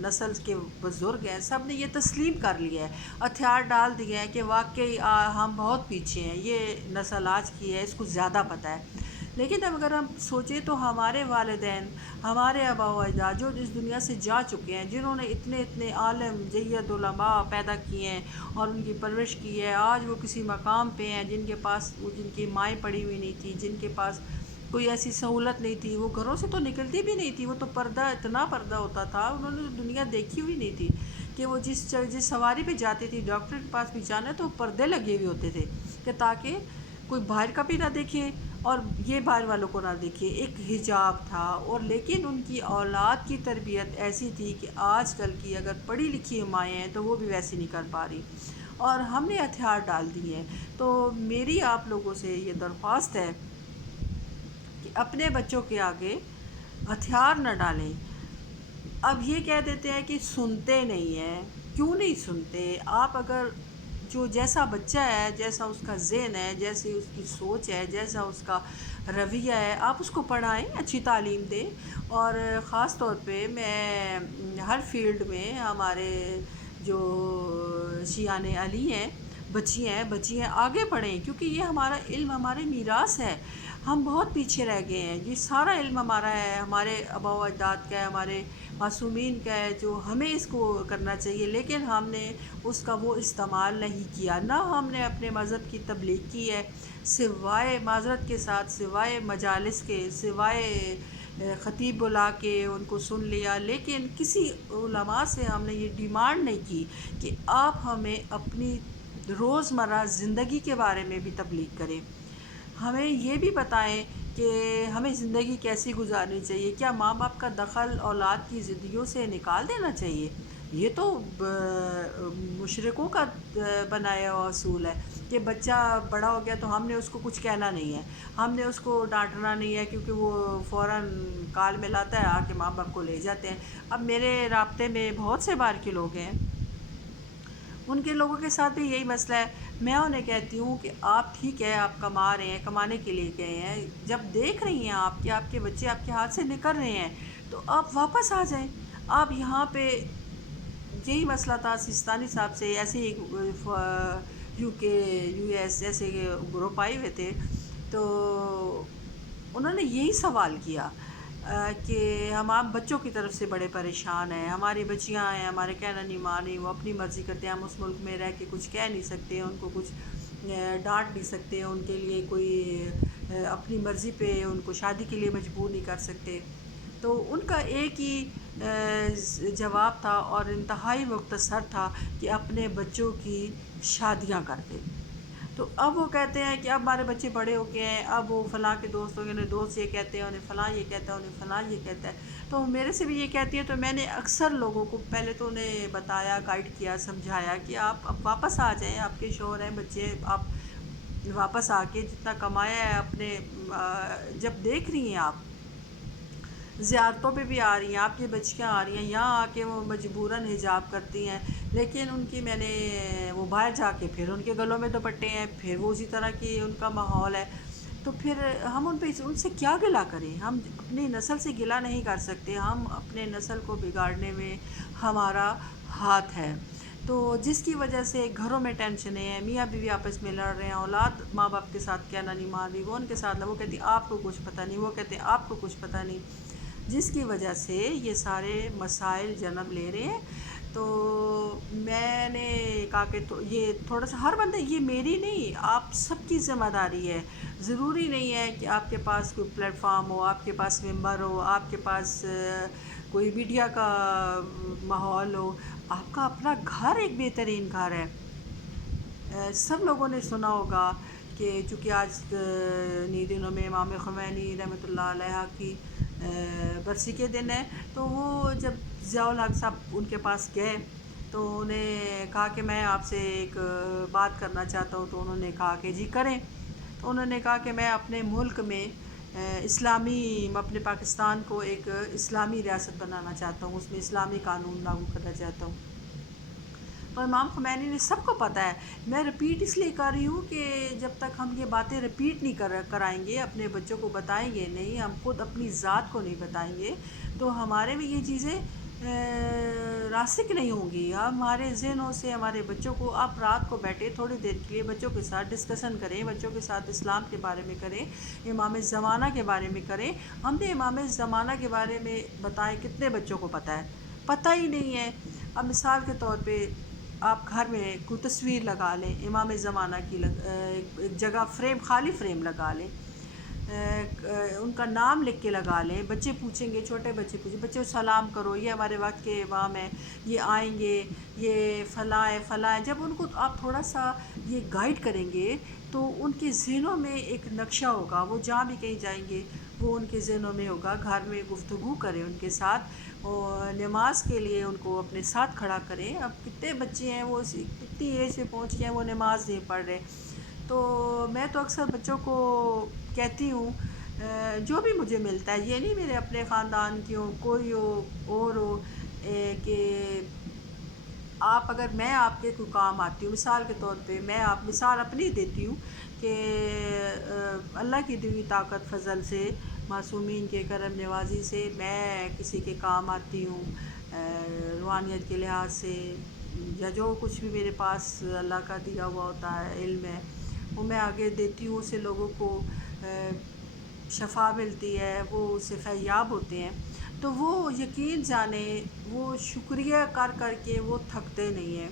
نسل کے بزرگ ہیں، سب نے یہ تسلیم کر لیا ہے، ہتھیار ڈال دیے ہیں کہ واقعی ہم بہت پیچھے ہیں، یہ نسل آج کی ہے، اس کو زیادہ پتہ ہے. لیکن اب اگر ہم سوچیں تو ہمارے والدین، ہمارے آبا و اجداد جو اس دنیا سے جا چکے ہیں، جنہوں نے اتنے اتنے عالم جید علماء پیدا کیے ہیں اور ان کی پرورش کی ہے، آج وہ کسی مقام پہ ہیں، جن کے پاس جن کی مائیں پڑی ہوئی نہیں تھی، جن کے پاس کوئی ایسی سہولت نہیں تھی، وہ گھروں سے تو نکلتی بھی نہیں تھی، وہ تو پردہ، اتنا پردہ ہوتا تھا، انہوں نے دنیا دیکھی ہوئی نہیں تھی کہ وہ جس سواری پہ جاتی تھی، ڈاکٹر کے پاس بھی جانا تو پردے لگے ہوئے ہوتے تھے کہ تاکہ کوئی باہر کا بھی نہ دیکھے اور یہ باہر والوں کو نہ دیکھے، ایک حجاب تھا. اور لیکن ان کی اولاد کی تربیت ایسی تھی کہ آج کل کی اگر پڑھی لکھی مائیں ہیں تو وہ بھی ویسی نہیں کر پا رہی، اور ہم نے ہتھیار ڈال دیے ہیں. تو میری آپ لوگوں سے یہ درخواست ہے کہ اپنے بچوں کے آگے ہتھیار نہ ڈالیں. اب یہ کہہ دیتے ہیں کہ سنتے نہیں ہیں، کیوں نہیں سنتے؟ آپ اگر جو جیسا بچہ ہے، جیسا اس کا ذہن ہے، جیسی اس کی سوچ ہے، جیسا اس کا رویہ ہے، آپ اس کو پڑھائیں، اچھی تعلیم دیں. اور خاص طور پہ میں ہر فیلڈ میں ہمارے جو شیعان علی ہیں، بچیاں آگے بڑھیں، کیونکہ یہ ہمارا علم، ہمارے میراث ہے. ہم بہت پیچھے رہ گئے ہیں، یہ سارا علم ہمارا ہے، ہمارے آبا و اجداد کا ہے، ہمارے معصومین کا ہے، جو ہمیں اس کو کرنا چاہیے، لیکن ہم نے اس کا وہ استعمال نہیں کیا. نہ ہم نے اپنے مذہب کی تبلیغ کی ہے، سوائے معذرت کے ساتھ، سوائے مجالس کے، سوائے خطیب بلا کے ان کو سن لیا، لیکن کسی علماء سے ہم نے یہ ڈیمانڈ نہیں کی کہ آپ ہمیں اپنی روزمرہ زندگی کے بارے میں بھی تبلیغ کریں، ہمیں یہ بھی بتائیں کہ ہمیں زندگی کیسی گزارنی چاہیے. کیا ماں باپ کا دخل اولاد کی زندگیوں سے نکال دینا چاہیے؟ یہ تو مشرکوں کا بنایا ہوا اصول ہے کہ بچہ بڑا ہو گیا تو ہم نے اس کو کچھ کہنا نہیں ہے، ہم نے اس کو ڈانٹنا نہیں ہے، کیونکہ وہ فوراً کال میں لاتا ہے، آ کے ماں باپ کو لے جاتے ہیں. اب میرے رابطے میں بہت سے باہر کے لوگ ہیں، ان کے لوگوں کے ساتھ بھی یہی مسئلہ ہے. میں انہیں کہتی ہوں کہ آپ ٹھیک ہے، آپ کما رہے ہیں، کمانے کے لیے گئے ہیں، جب دیکھ رہی ہیں آپ کہ آپ کے بچے آپ کے ہاتھ سے نکل رہے ہیں تو آپ واپس آ جائیں. آپ یہاں پہ یہی مسئلہ تھا سیستانی صاحب سے، ایسے ہی یو کے، یو ایس ایسے گروپ آئے ہوئے تھے، تو انہوں نے یہی سوال کیا کہ ہم آپ بچوں کی طرف سے بڑے پریشان ہیں، ہماری بچیاں ہیں، ہمارے کہنا نہیں مانی، وہ اپنی مرضی کرتے ہیں، ہم اس ملک میں رہ کے کچھ کہہ نہیں سکتے، ان کو کچھ ڈانٹ نہیں سکتے، ان کے لیے کوئی اپنی مرضی پہ ان کو شادی کے لیے مجبور نہیں کر سکتے. تو ان کا ایک ہی جواب تھا اور انتہائی مختصر تھا کہ اپنے بچوں کی شادیاں کر دیں. تو اب وہ کہتے ہیں کہ اب ہمارے بچے بڑے ہو کے ہیں، اب وہ فلاں کے دوست ہوں گے، انہیں دوست یہ کہتے ہیں، انہیں فلاں یہ کہتا ہے، انہیں فلاں یہ کہتا ہے. تو میرے سے بھی یہ کہتی ہے، تو میں نے اکثر لوگوں کو پہلے تو انہیں بتایا، گائیڈ کیا، سمجھایا کہ آپ اب واپس آ جائیں، آپ کے شوہر ہیں، بچے، آپ واپس آ کے جتنا کمایا ہے اپنے، جب دیکھ رہی ہیں آپ زیارتوں پہ بھی آ رہی ہیں، آپ کی بچیاں آ رہی ہیں، یہاں آ کے وہ مجبوراً حجاب کرتی ہیں، لیکن ان کی میں نے وہ باہر جا کے پھر ان کے گلوں میں دوپٹے ہیں، پھر وہ اسی طرح کی ان کا ماحول ہے. تو پھر ہم ان سے کیا گلہ کریں؟ ہم اپنی نسل سے گلہ نہیں کر سکتے، ہم اپنے نسل کو بگاڑنے میں ہمارا ہاتھ ہے. تو جس کی وجہ سے گھروں میں ٹینشنیں ہیں، میاں بیوی آپس میں لڑ رہے ہیں، اولاد ماں باپ کے ساتھ کہنا نہیں مان رہی، وہ ان کے ساتھ، وہ کہتی آپ کو کچھ پتہ نہیں، وہ کہتے ہیں آپ کو کچھ پتہ نہیں، جس کی وجہ سے یہ سارے مسائل جنم لے رہے ہیں. تو میں نے کہا کہ یہ تھوڑا سا ہر بندہ، یہ میری نہیں، آپ سب کی ذمہ داری ہے. ضروری نہیں ہے کہ آپ کے پاس کوئی پلیٹ فارم ہو، آپ کے پاس ممبر ہو، آپ کے پاس کوئی میڈیا کا ماحول ہو، آپ کا اپنا گھر ایک بہترین گھر ہے. سب لوگوں نے سنا ہوگا کہ چونکہ آج انہی دنوں میں امام خمینی رحمۃ اللہ علیہ کی برسی کے دن ہے، تو وہ جب ضیاء الحق صاحب ان کے پاس گئے تو انہیں کہا کہ میں آپ سے ایک بات کرنا چاہتا ہوں، تو انہوں نے کہا کہ جی کریں۔ تو انہوں نے کہا کہ میں اپنے ملک میں اپنے پاکستان کو ایک اسلامی ریاست بنانا چاہتا ہوں، اس میں اسلامی قانون لاگو کرنا چاہتا ہوں۔ تو امام خمینی نے سب کو پتہ ہے، میں رپیٹ اس لیے کر رہی ہوں کہ جب تک ہم یہ باتیں رپیٹ نہیں کرائیں گے، اپنے بچوں کو بتائیں گے نہیں، ہم خود اپنی ذات کو نہیں بتائیں گے، تو ہمارے میں یہ چیزیں راسخ نہیں ہوں گی۔ ہمارے ذہنوں سے ہمارے بچوں کو، آپ رات کو بیٹھے تھوڑی دیر کے لیے بچوں کے ساتھ ڈسکشن کریں، بچوں کے ساتھ اسلام کے بارے میں کریں، امام زمانہ کے بارے میں کریں۔ ہم نے امام زمانہ کے بارے میں بتائیں، کتنے بچوں کو پتہ ہے؟ پتہ ہی نہیں ہے۔ اب مثال کے طور پہ آپ گھر میں کوئی تصویر لگا لیں امام زمانہ کی، ایک جگہ فریم، خالی فریم لگا لیں، ان کا نام لکھ کے لگا لیں۔ بچے پوچھیں گے، چھوٹے بچے پوچھیں، بچے سلام کرو، یہ ہمارے وقت کے امام ہیں، یہ آئیں گے، یہ فلاں ہے فلاں ہے۔ جب ان کو آپ تھوڑا سا یہ گائیڈ کریں گے تو ان کے ذہنوں میں ایک نقشہ ہوگا، وہ جہاں بھی کہیں جائیں گے وہ ان کے ذہنوں میں ہوگا۔ گھر میں گفتگو کریں ان کے ساتھ، اور نماز کے لیے ان کو اپنے ساتھ کھڑا کریں۔ اب کتنے بچے ہیں وہ کتنی ایج پہ پہنچ گئے ہیں، وہ نماز نہیں پڑھ رہے۔ تو میں تو اکثر بچوں کو کہتی ہوں، جو بھی مجھے ملتا ہے، یہ نہیں میرے اپنے خاندان کی ہو، کوئی ہو اور ہو، کہ اگر میں آپ کے کوئی کام آتی ہوں، مثال کے طور پہ میں مثال اپنی دیتی ہوں کہ اللہ کی دی ہوئی طاقت فضل سے، معصومین کے کرم نوازی سے میں کسی کے کام آتی ہوں، روحانیت کے لحاظ سے، یا جو کچھ بھی میرے پاس اللہ کا دیا ہوا ہوتا ہے، علم ہے، وہ میں آگے دیتی ہوں، اس سے لوگوں کو شفا ملتی ہے، وہ اس سے فیاض ہوتے ہیں۔ تو وہ یقین جانیں، وہ شکریہ کر کر کے وہ تھکتے نہیں ہیں۔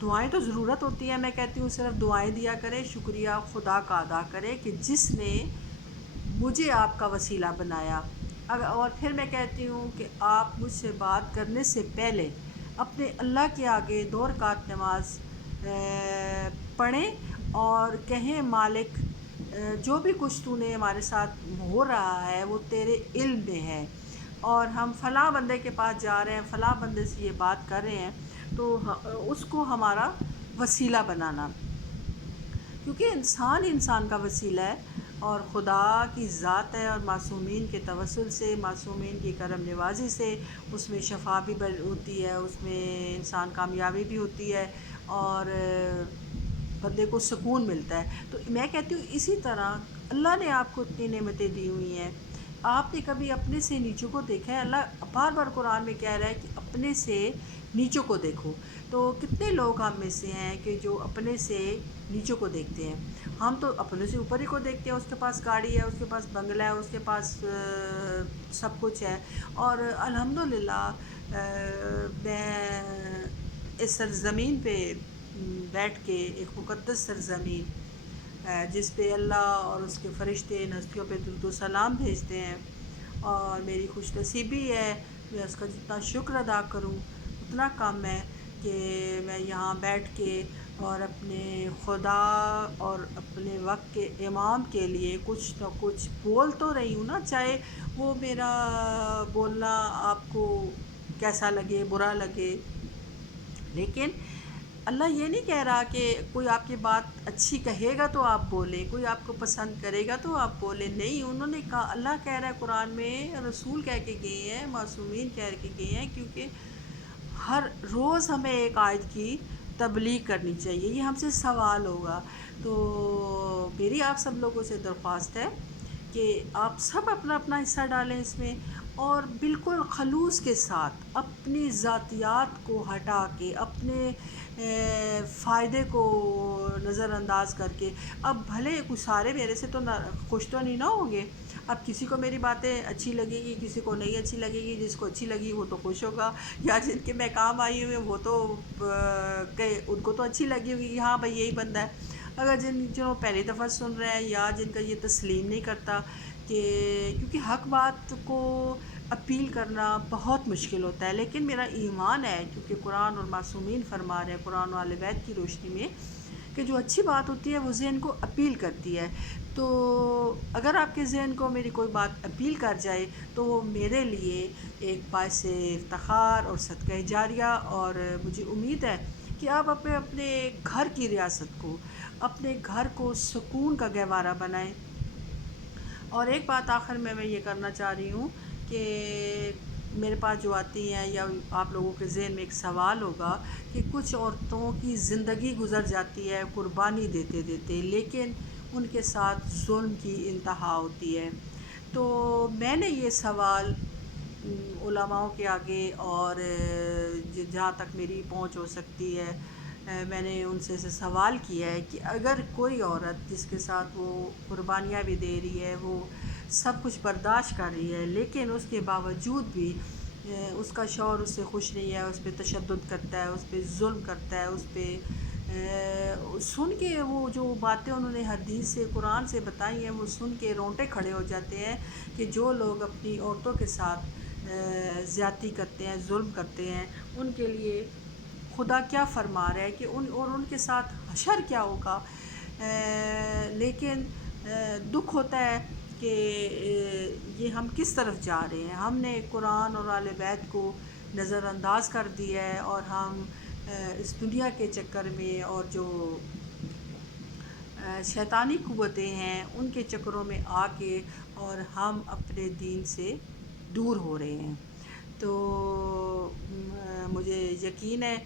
دعائیں تو ضرورت ہوتی ہیں، میں کہتی ہوں صرف دعائیں دیا کریں، شکریہ خدا کا ادا کریں کہ جس نے مجھے آپ کا وسیلہ بنایا۔ اور پھر میں کہتی ہوں کہ آپ مجھ سے بات کرنے سے پہلے اپنے اللہ کے آگے 2 رکعت نماز پڑھیں اور کہیں مالک، جو بھی کچھ تو نے ہمارے ساتھ ہو رہا ہے وہ تیرے علم میں ہے، اور ہم فلاں بندے کے پاس جا رہے ہیں، فلاں بندے سے یہ بات کر رہے ہیں، تو اس کو ہمارا وسیلہ بنانا، کیونکہ انسان ہی انسان کا وسیلہ ہے، اور خدا کی ذات ہے، اور معصومین کے توسل سے، معصومین کی کرم نوازی سے اس میں شفا بھی ہوتی ہے، اس میں انسان کامیابی بھی ہوتی ہے، اور بندے کو سکون ملتا ہے۔ تو میں کہتی ہوں اسی طرح اللہ نے آپ کو اتنی نعمتیں دی ہوئی ہیں، آپ نے کبھی اپنے سے نیچوں کو دیکھا ہے؟ اللہ بار بار قرآن میں کہہ رہا ہے کہ اپنے سے نیچوں کو دیکھو۔ تو کتنے لوگ ہم میں سے ہیں کہ جو اپنے سے نیچوں کو دیکھتے ہیں؟ ہم تو اپنے سے اوپر ہی کو دیکھتے ہیں، اس کے پاس گاڑی ہے، اس کے پاس بنگلہ ہے، اس کے پاس سب کچھ ہے، اور الحمدللہ میں اس سرزمین پہ بیٹھ کے، ایک مقدس سرزمین جس پہ اللہ اور اس کے فرشتے ان ہستیوں پہ درود و سلام بھیجتے ہیں، اور میری خوش نصیبی ہے، میں اس کا جتنا شکر ادا کروں اتنا کم ہے کہ میں یہاں بیٹھ کے اور اپنے خدا اور اپنے وقت کے امام کے لیے کچھ نہ کچھ بول تو رہی ہوں نا، چاہے وہ میرا بولنا آپ کو کیسا لگے، برا لگے، لیکن اللہ یہ نہیں کہہ رہا کہ کوئی آپ کی بات اچھی کہے گا تو آپ بولیں، کوئی آپ کو پسند کرے گا تو آپ بولیں، نہیں، انہوں نے کہا، اللہ کہہ رہا ہے قرآن میں، رسول کہہ کے گئے ہیں، معصومین کہہ کے گئے ہیں، کیونکہ ہر روز ہمیں ایک آیت کی تبلیغ کرنی چاہیے، یہ ہم سے سوال ہوگا۔ تو میری آپ سب لوگوں سے درخواست ہے کہ آپ سب اپنا اپنا حصہ ڈالیں اس میں، اور بالکل خلوص کے ساتھ اپنی ذاتیات کو ہٹا کے، اپنے فائدے کو نظر انداز کر کے، اب بھلے کچھ سارے میرے سے تو خوش تو نہیں نہ ہوں گے، اب کسی کو میری باتیں اچھی لگے گی، کسی کو نہیں اچھی لگے گی، جس کو اچھی لگی وہ تو خوش ہوگا، یا جن کے میں کام آئی ہوئی ہوں وہ تو کہ ان کو تو اچھی لگی ہوگی کہ ہاں بھائی یہی بندہ ہے، اگر جو پہلی دفعہ سن رہے ہیں یا جن کا یہ تسلیم نہیں کرتا، کہ کیونکہ حق بات کو اپیل کرنا بہت مشکل ہوتا ہے، لیکن میرا ایمان ہے، کیونکہ قرآن اور معصومین فرما رہے ہیں قرآن و اہل بیت کی روشنی میں، کہ کہ جو اچھی بات ہوتی ہے وہ ذہن کو اپیل کرتی ہے. تو اگر آپ کے ذہن کو میری کوئی بات اپیل کر جائے تو وہ میرے لیے ایک باعث افتخار اور صدقہ جاریہ، اور مجھے امید ہے کہ آپ اپنے اپنے گھر کی ریاست کو، اپنے گھر کو سکون کا گہوارہ بنائیں. اور ایک بات آخر میں یہ کرنا چاہ رہی ہوں کہ میرے پاس جو آتی ہیں یا آپ لوگوں کے ذہن میں ایک سوال ہوگا کہ کچھ عورتوں کی زندگی گزر جاتی ہے قربانی دیتے دیتے، لیکن ان کے ساتھ ظلم کی انتہا ہوتی ہے. تو میں نے یہ سوال علماؤں کے آگے اور جہاں تک میری پہنچ ہو سکتی ہے میں نے ان سے سوال کیا ہے کہ اگر کوئی عورت جس کے ساتھ وہ قربانیاں بھی دے رہی ہے، وہ سب کچھ برداشت کر رہی ہے، لیکن اس کے باوجود بھی اس کا شوہر اس سے خوش نہیں ہے، اس پہ تشدد کرتا ہے، اس پہ ظلم کرتا ہے، اس پہ سن کے وہ جو باتیں انہوں نے حدیث سے قرآن سے بتائی ہیں وہ سن کے رونگٹے کھڑے ہو جاتے ہیں کہ جو لوگ اپنی عورتوں کے ساتھ زیادتی کرتے ہیں، ظلم کرتے ہیں، ان کے لیے خدا کیا فرما رہا ہے کہ ان کے ساتھ حشر کیا ہوگا. لیکن دکھ ہوتا ہے کہ یہ ہم کس طرف جا رہے ہیں. ہم نے قرآن اور اہل بیت کو نظر انداز کر دیا ہے، اور ہم اس دنیا کے چکر میں اور جو شیطانی قوتیں ہیں ان کے چکروں میں آ کے اور ہم اپنے دین سے دور ہو رہے ہیں. تو مجھے یقین ہے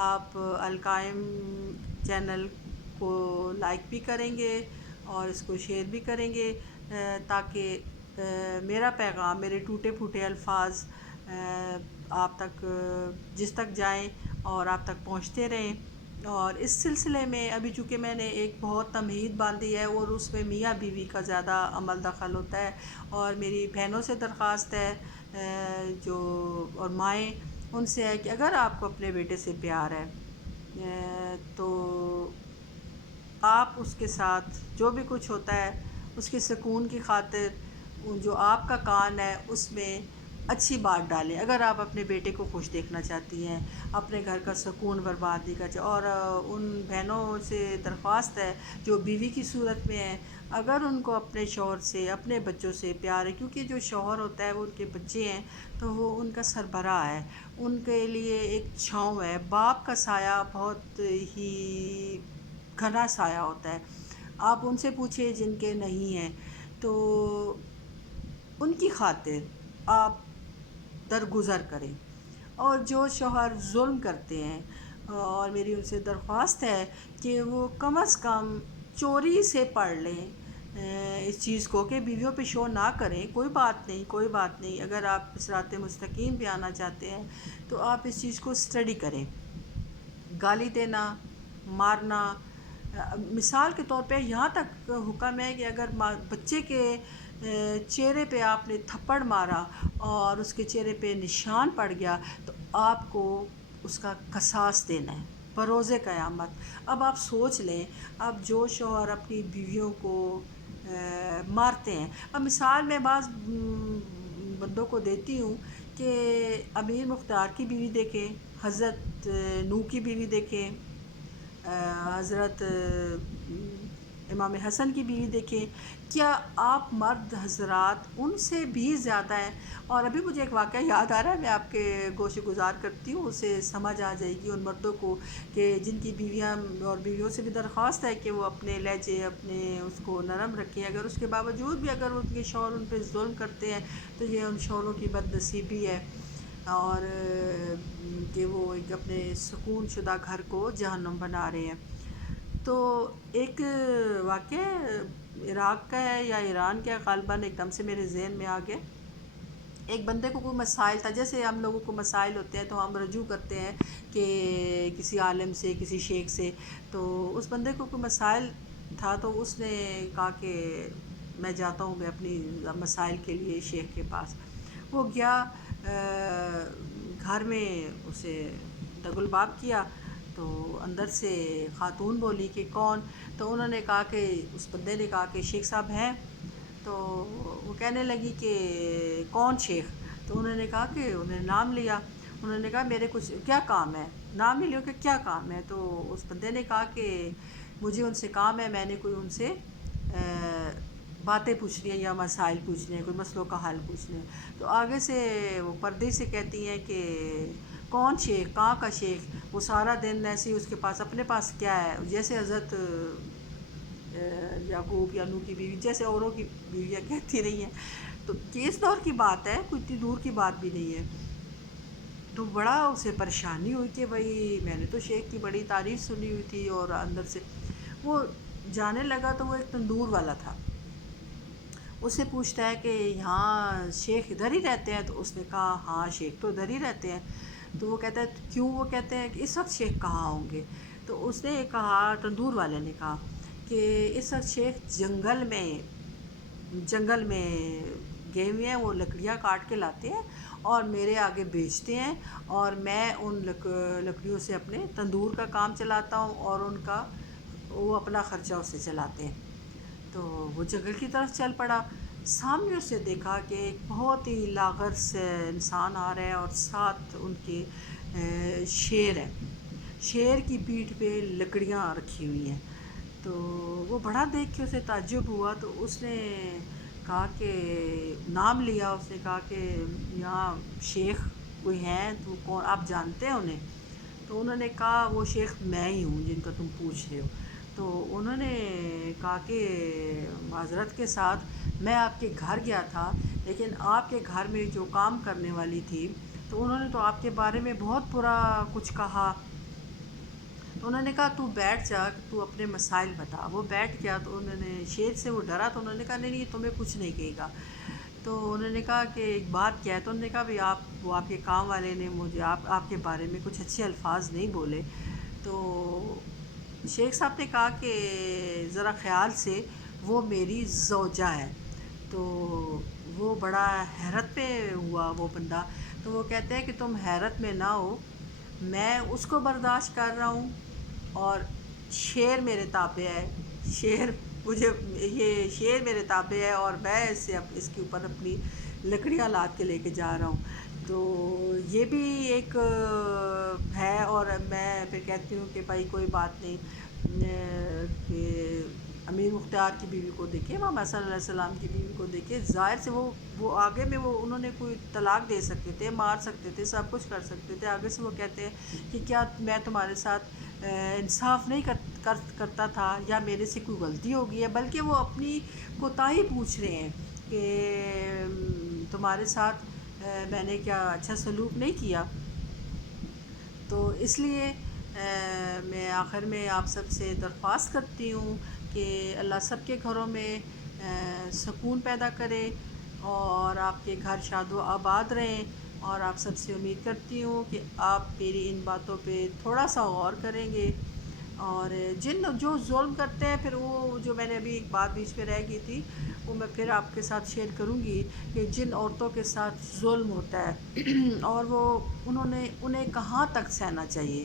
آپ القائم چینل کو لائک بھی کریں گے اور اس کو شیئر بھی کریں گے تاکہ میرا پیغام، میرے ٹوٹے پھوٹے الفاظ آپ تک جس تک جائیں اور آپ تک پہنچتے رہیں. اور اس سلسلے میں ابھی چونکہ میں نے ایک بہت تمہید باندھی ہے اور اس میں میاں بیوی کا زیادہ عمل دخل ہوتا ہے، اور میری بہنوں سے درخواست ہے جو اور مائیں، ان سے ہے کہ اگر آپ کو اپنے بیٹے سے پیار ہے تو آپ اس کے ساتھ جو بھی کچھ ہوتا ہے اس کے سکون کی خاطر جو آپ کا کان ہے اس میں اچھی بات ڈالیں. اگر آپ اپنے بیٹے کو خوش دیکھنا چاہتی ہیں، اپنے گھر کا سکون برباد نہیں کرنا، اور ان بہنوں سے درخواست ہے جو بیوی کی صورت میں ہیں، اگر ان کو اپنے شوہر سے، اپنے بچوں سے پیار ہے، کیونکہ جو شوہر ہوتا ہے وہ ان کے بچے ہیں تو وہ ان کا سربراہ ہے، ان کے لیے ایک چھاؤں ہے. باپ کا سایہ بہت ہی گھنا سایہ ہوتا ہے. آپ ان سے پوچھیں جن کے نہیں ہیں، تو ان کی خاطر آپ درگزر کریں. اور جو شوہر ظلم کرتے ہیں، اور میری ان سے درخواست ہے کہ وہ کم از کم چوری سے پڑھ لیں اس چیز کو کہ بیویوں پہ شو نہ کریں. کوئی بات نہیں، کوئی بات نہیں، اگر آپ صراط مستقیم پہ آنا چاہتے ہیں تو آپ اس چیز کو اسٹڈی کریں. گالی دینا، مارنا، مثال کے طور پہ یہاں تک حکم ہے کہ اگر بچے کے چہرے پہ آپ نے تھپڑ مارا اور اس کے چہرے پہ نشان پڑ گیا تو آپ کو اس کا قصاص دینا ہے بروز قیامت. اب آپ سوچ لیں، اب جو شوہر اپنی بیویوں کو مارتے ہیں، اب مثال میں بعض بندوں کو دیتی ہوں کہ امیر مختار کی بیوی دیکھیں، حضرت نوح کی بیوی دیکھیں، حضرت امام حسن کی بیوی دیکھیں. کیا آپ مرد حضرات ان سے بھی زیادہ ہیں؟ اور ابھی مجھے ایک واقعہ یاد آ رہا ہے، میں آپ کے گوش گزار کرتی ہوں، اسے سمجھ آ جائے گی ان مردوں کو کہ جن کی بیویاں اور بیویوں سے بھی درخواست ہے کہ وہ اپنے لہجے، اپنے اس کو نرم رکھیں. اگر اس کے باوجود بھی اگر ان کے شوہر ان پہ ظلم کرتے ہیں تو یہ ان شوہروں کی بد نصیبی ہے، اور کہ وہ ایک اپنے سکون شدہ گھر کو جہنم بنا رہے ہیں. تو ایک واقعہ عراق کا ہے یا ایران کا، غالباً ایک دم سے میرے ذہن میں آ گیا. ایک بندے کو کوئی مسائل تھا، جیسے ہم لوگوں کو مسائل ہوتے ہیں تو ہم رجوع کرتے ہیں کہ کسی عالم سے، کسی شیخ سے. تو اس بندے کو کوئی مسائل تھا تو اس نے کہا کہ میں جاتا ہوں میں اپنی مسائل کے لیے شیخ کے پاس. وہ گیا، گھر میں اسے دگلباب کیا تو اندر سے خاتون بولی کہ کون؟ تو انہوں نے کہا کہ اس بندے نے کہا کہ شیخ صاحب ہیں. تو وہ کہنے لگی کہ کون شیخ؟ تو انہوں نے کہا کہ انہیں نام لیا. انہوں نے کہا میرے کچھ کیا کام ہے؟ نام ہی لیو کہ کیا کام ہے؟ تو اس بندے نے کہا کہ مجھے ان سے کام ہے، میں نے کوئی ان سے باتیں پوچھنی ہیں یا مسائل پوچھنے ہیں، کوئی مسئلوں کا حل پوچھنا ہے، تو آگے سے وہ پردے سے کہتی ہیں کہ کون شیخ، کہاں کا شیخ؟ وہ سارا دن ایسے ہی اس کے پاس اپنے پاس کیا ہے، جیسے حضرت یعقوب یا نوح کی بیوی جیسے اوروں کی بیویاں کہتی رہی ہیں، تو کس دور کی بات ہے، کوئی اتنی دور کی بات بھی نہیں ہے۔ تو بڑا اسے پریشانی ہوئی کہ بھائی میں نے تو شیخ کی بڑی تعریف سنی ہوئی تھی، اور اندر سے وہ جانے لگا تو وہ ایک تندور والا تھا، اس سے پوچھتا ہے کہ یہاں شیخ ادھر ہی رہتے ہیں؟ تو اس نے کہا ہاں شیخ تو ادھر ہی رہتے ہیں۔ تو وہ کہتا ہے کیوں؟ وہ کہتے ہیں کہ اس وقت شیخ کہاں ہوں گے؟ تو اس نے کہا، تندور والے نے کہا کہ اس وقت شیخ جنگل میں گئے ہوئے ہیں، وہ لکڑیاں کاٹ کے لاتے ہیں اور میرے آگے بیچتے ہیں، اور میں ان لکڑیوں سے اپنے تندور کا کام چلاتا ہوں، اور ان کا وہ اپنا خرچہ اس سے چلاتے ہیں۔ تو وہ جنگل کی طرف چل پڑا، سامنے اس سے دیکھا کہ ایک بہت ہی لاغر سے انسان آ رہا ہے، اور ساتھ ان کے شیر ہے، شیر کی پیٹھ پہ لکڑیاں رکھی ہوئی ہیں۔ تو وہ بڑا دیکھ کے اسے تعجب ہوا، تو اس نے کہا کہ نام لیا، اس نے کہا کہ یہاں شیخ کوئی ہیں تو کون، آپ جانتے ہیں انہیں؟ تو انہوں نے کہا وہ شیخ میں ہی ہوں جن کا تم پوچھ رہے ہو۔ تو انہوں نے کہا کہ معذرت کے ساتھ میں آپ کے گھر گیا تھا، لیکن آپ کے گھر میں جو کام کرنے والی تھی تو انہوں نے تو آپ کے بارے میں بہت برا کچھ کہا۔ تو انہوں نے کہا تو بیٹھ جا، تو اپنے مسائل بتا۔ وہ بیٹھ گیا، تو انہوں نے شیر سے وہ ڈرا، تو انہوں نے کہا نہیں نہیں، تمہیں کچھ نہیں کہے گا۔ تو انہوں نے کہا کہ ایک بات کیا ہے؟ تو انہوں نے کہا بھی آپ کے کام والے نے مجھے آپ کے بارے میں کچھ اچھے الفاظ نہیں بولے۔ تو شیخ صاحب نے کہا کہ ذرا خیال سے وہ میری زوجہ ہے۔ تو وہ بڑا حیرت پہ ہوا وہ بندہ، تو وہ کہتے ہیں کہ تم حیرت میں نہ ہو، میں اس کو برداشت کر رہا ہوں، اور شیر میرے تابع ہے، شیر مجھے، یہ شیر میرے تابع ہے، اور میں اس کے اوپر اپنی لکڑیاں لاد کے لے کے جا رہا ہوں۔ تو یہ بھی ایک ہے، اور میں پھر کہتی ہوں کہ بھائی کوئی بات نہیں، کہ امیر مختار کی بیوی کو دیکھے، محمد صلی اللہ علیہ وسلم کی بیوی کو دیکھے، ظاہر سے وہ آگے میں وہ انہوں نے کوئی طلاق دے سکتے تھے، مار سکتے تھے، سب کچھ کر سکتے تھے، آگے سے وہ کہتے ہیں کہ کیا میں تمہارے ساتھ انصاف نہیں کرتا تھا، یا میرے سے کوئی غلطی ہو گئی ہے؟ بلکہ وہ اپنی کوتاہی پوچھ رہے ہیں کہ تمہارے ساتھ میں نے کیا اچھا سلوک نہیں کیا؟ تو اس لیے میں آخر میں آپ سب سے درخواست کرتی ہوں کہ اللہ سب کے گھروں میں سکون پیدا کرے، اور آپ کے گھر شاد و آباد رہیں، اور آپ سب سے امید کرتی ہوں کہ آپ میری ان باتوں پہ تھوڑا سا غور کریں گے، اور جو ظلم کرتے ہیں، پھر وہ جو میں نے ابھی ایک بات بیچ میں رہ گئی تھی، وہ میں پھر آپ کے ساتھ شیئر کروں گی کہ جن عورتوں کے ساتھ ظلم ہوتا ہے اور انہیں کہاں تک سہنا چاہیے،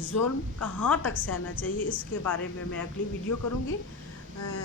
ظلم کہاں تک سہنا چاہیے، اس کے بارے میں اگلی ویڈیو کروں گی۔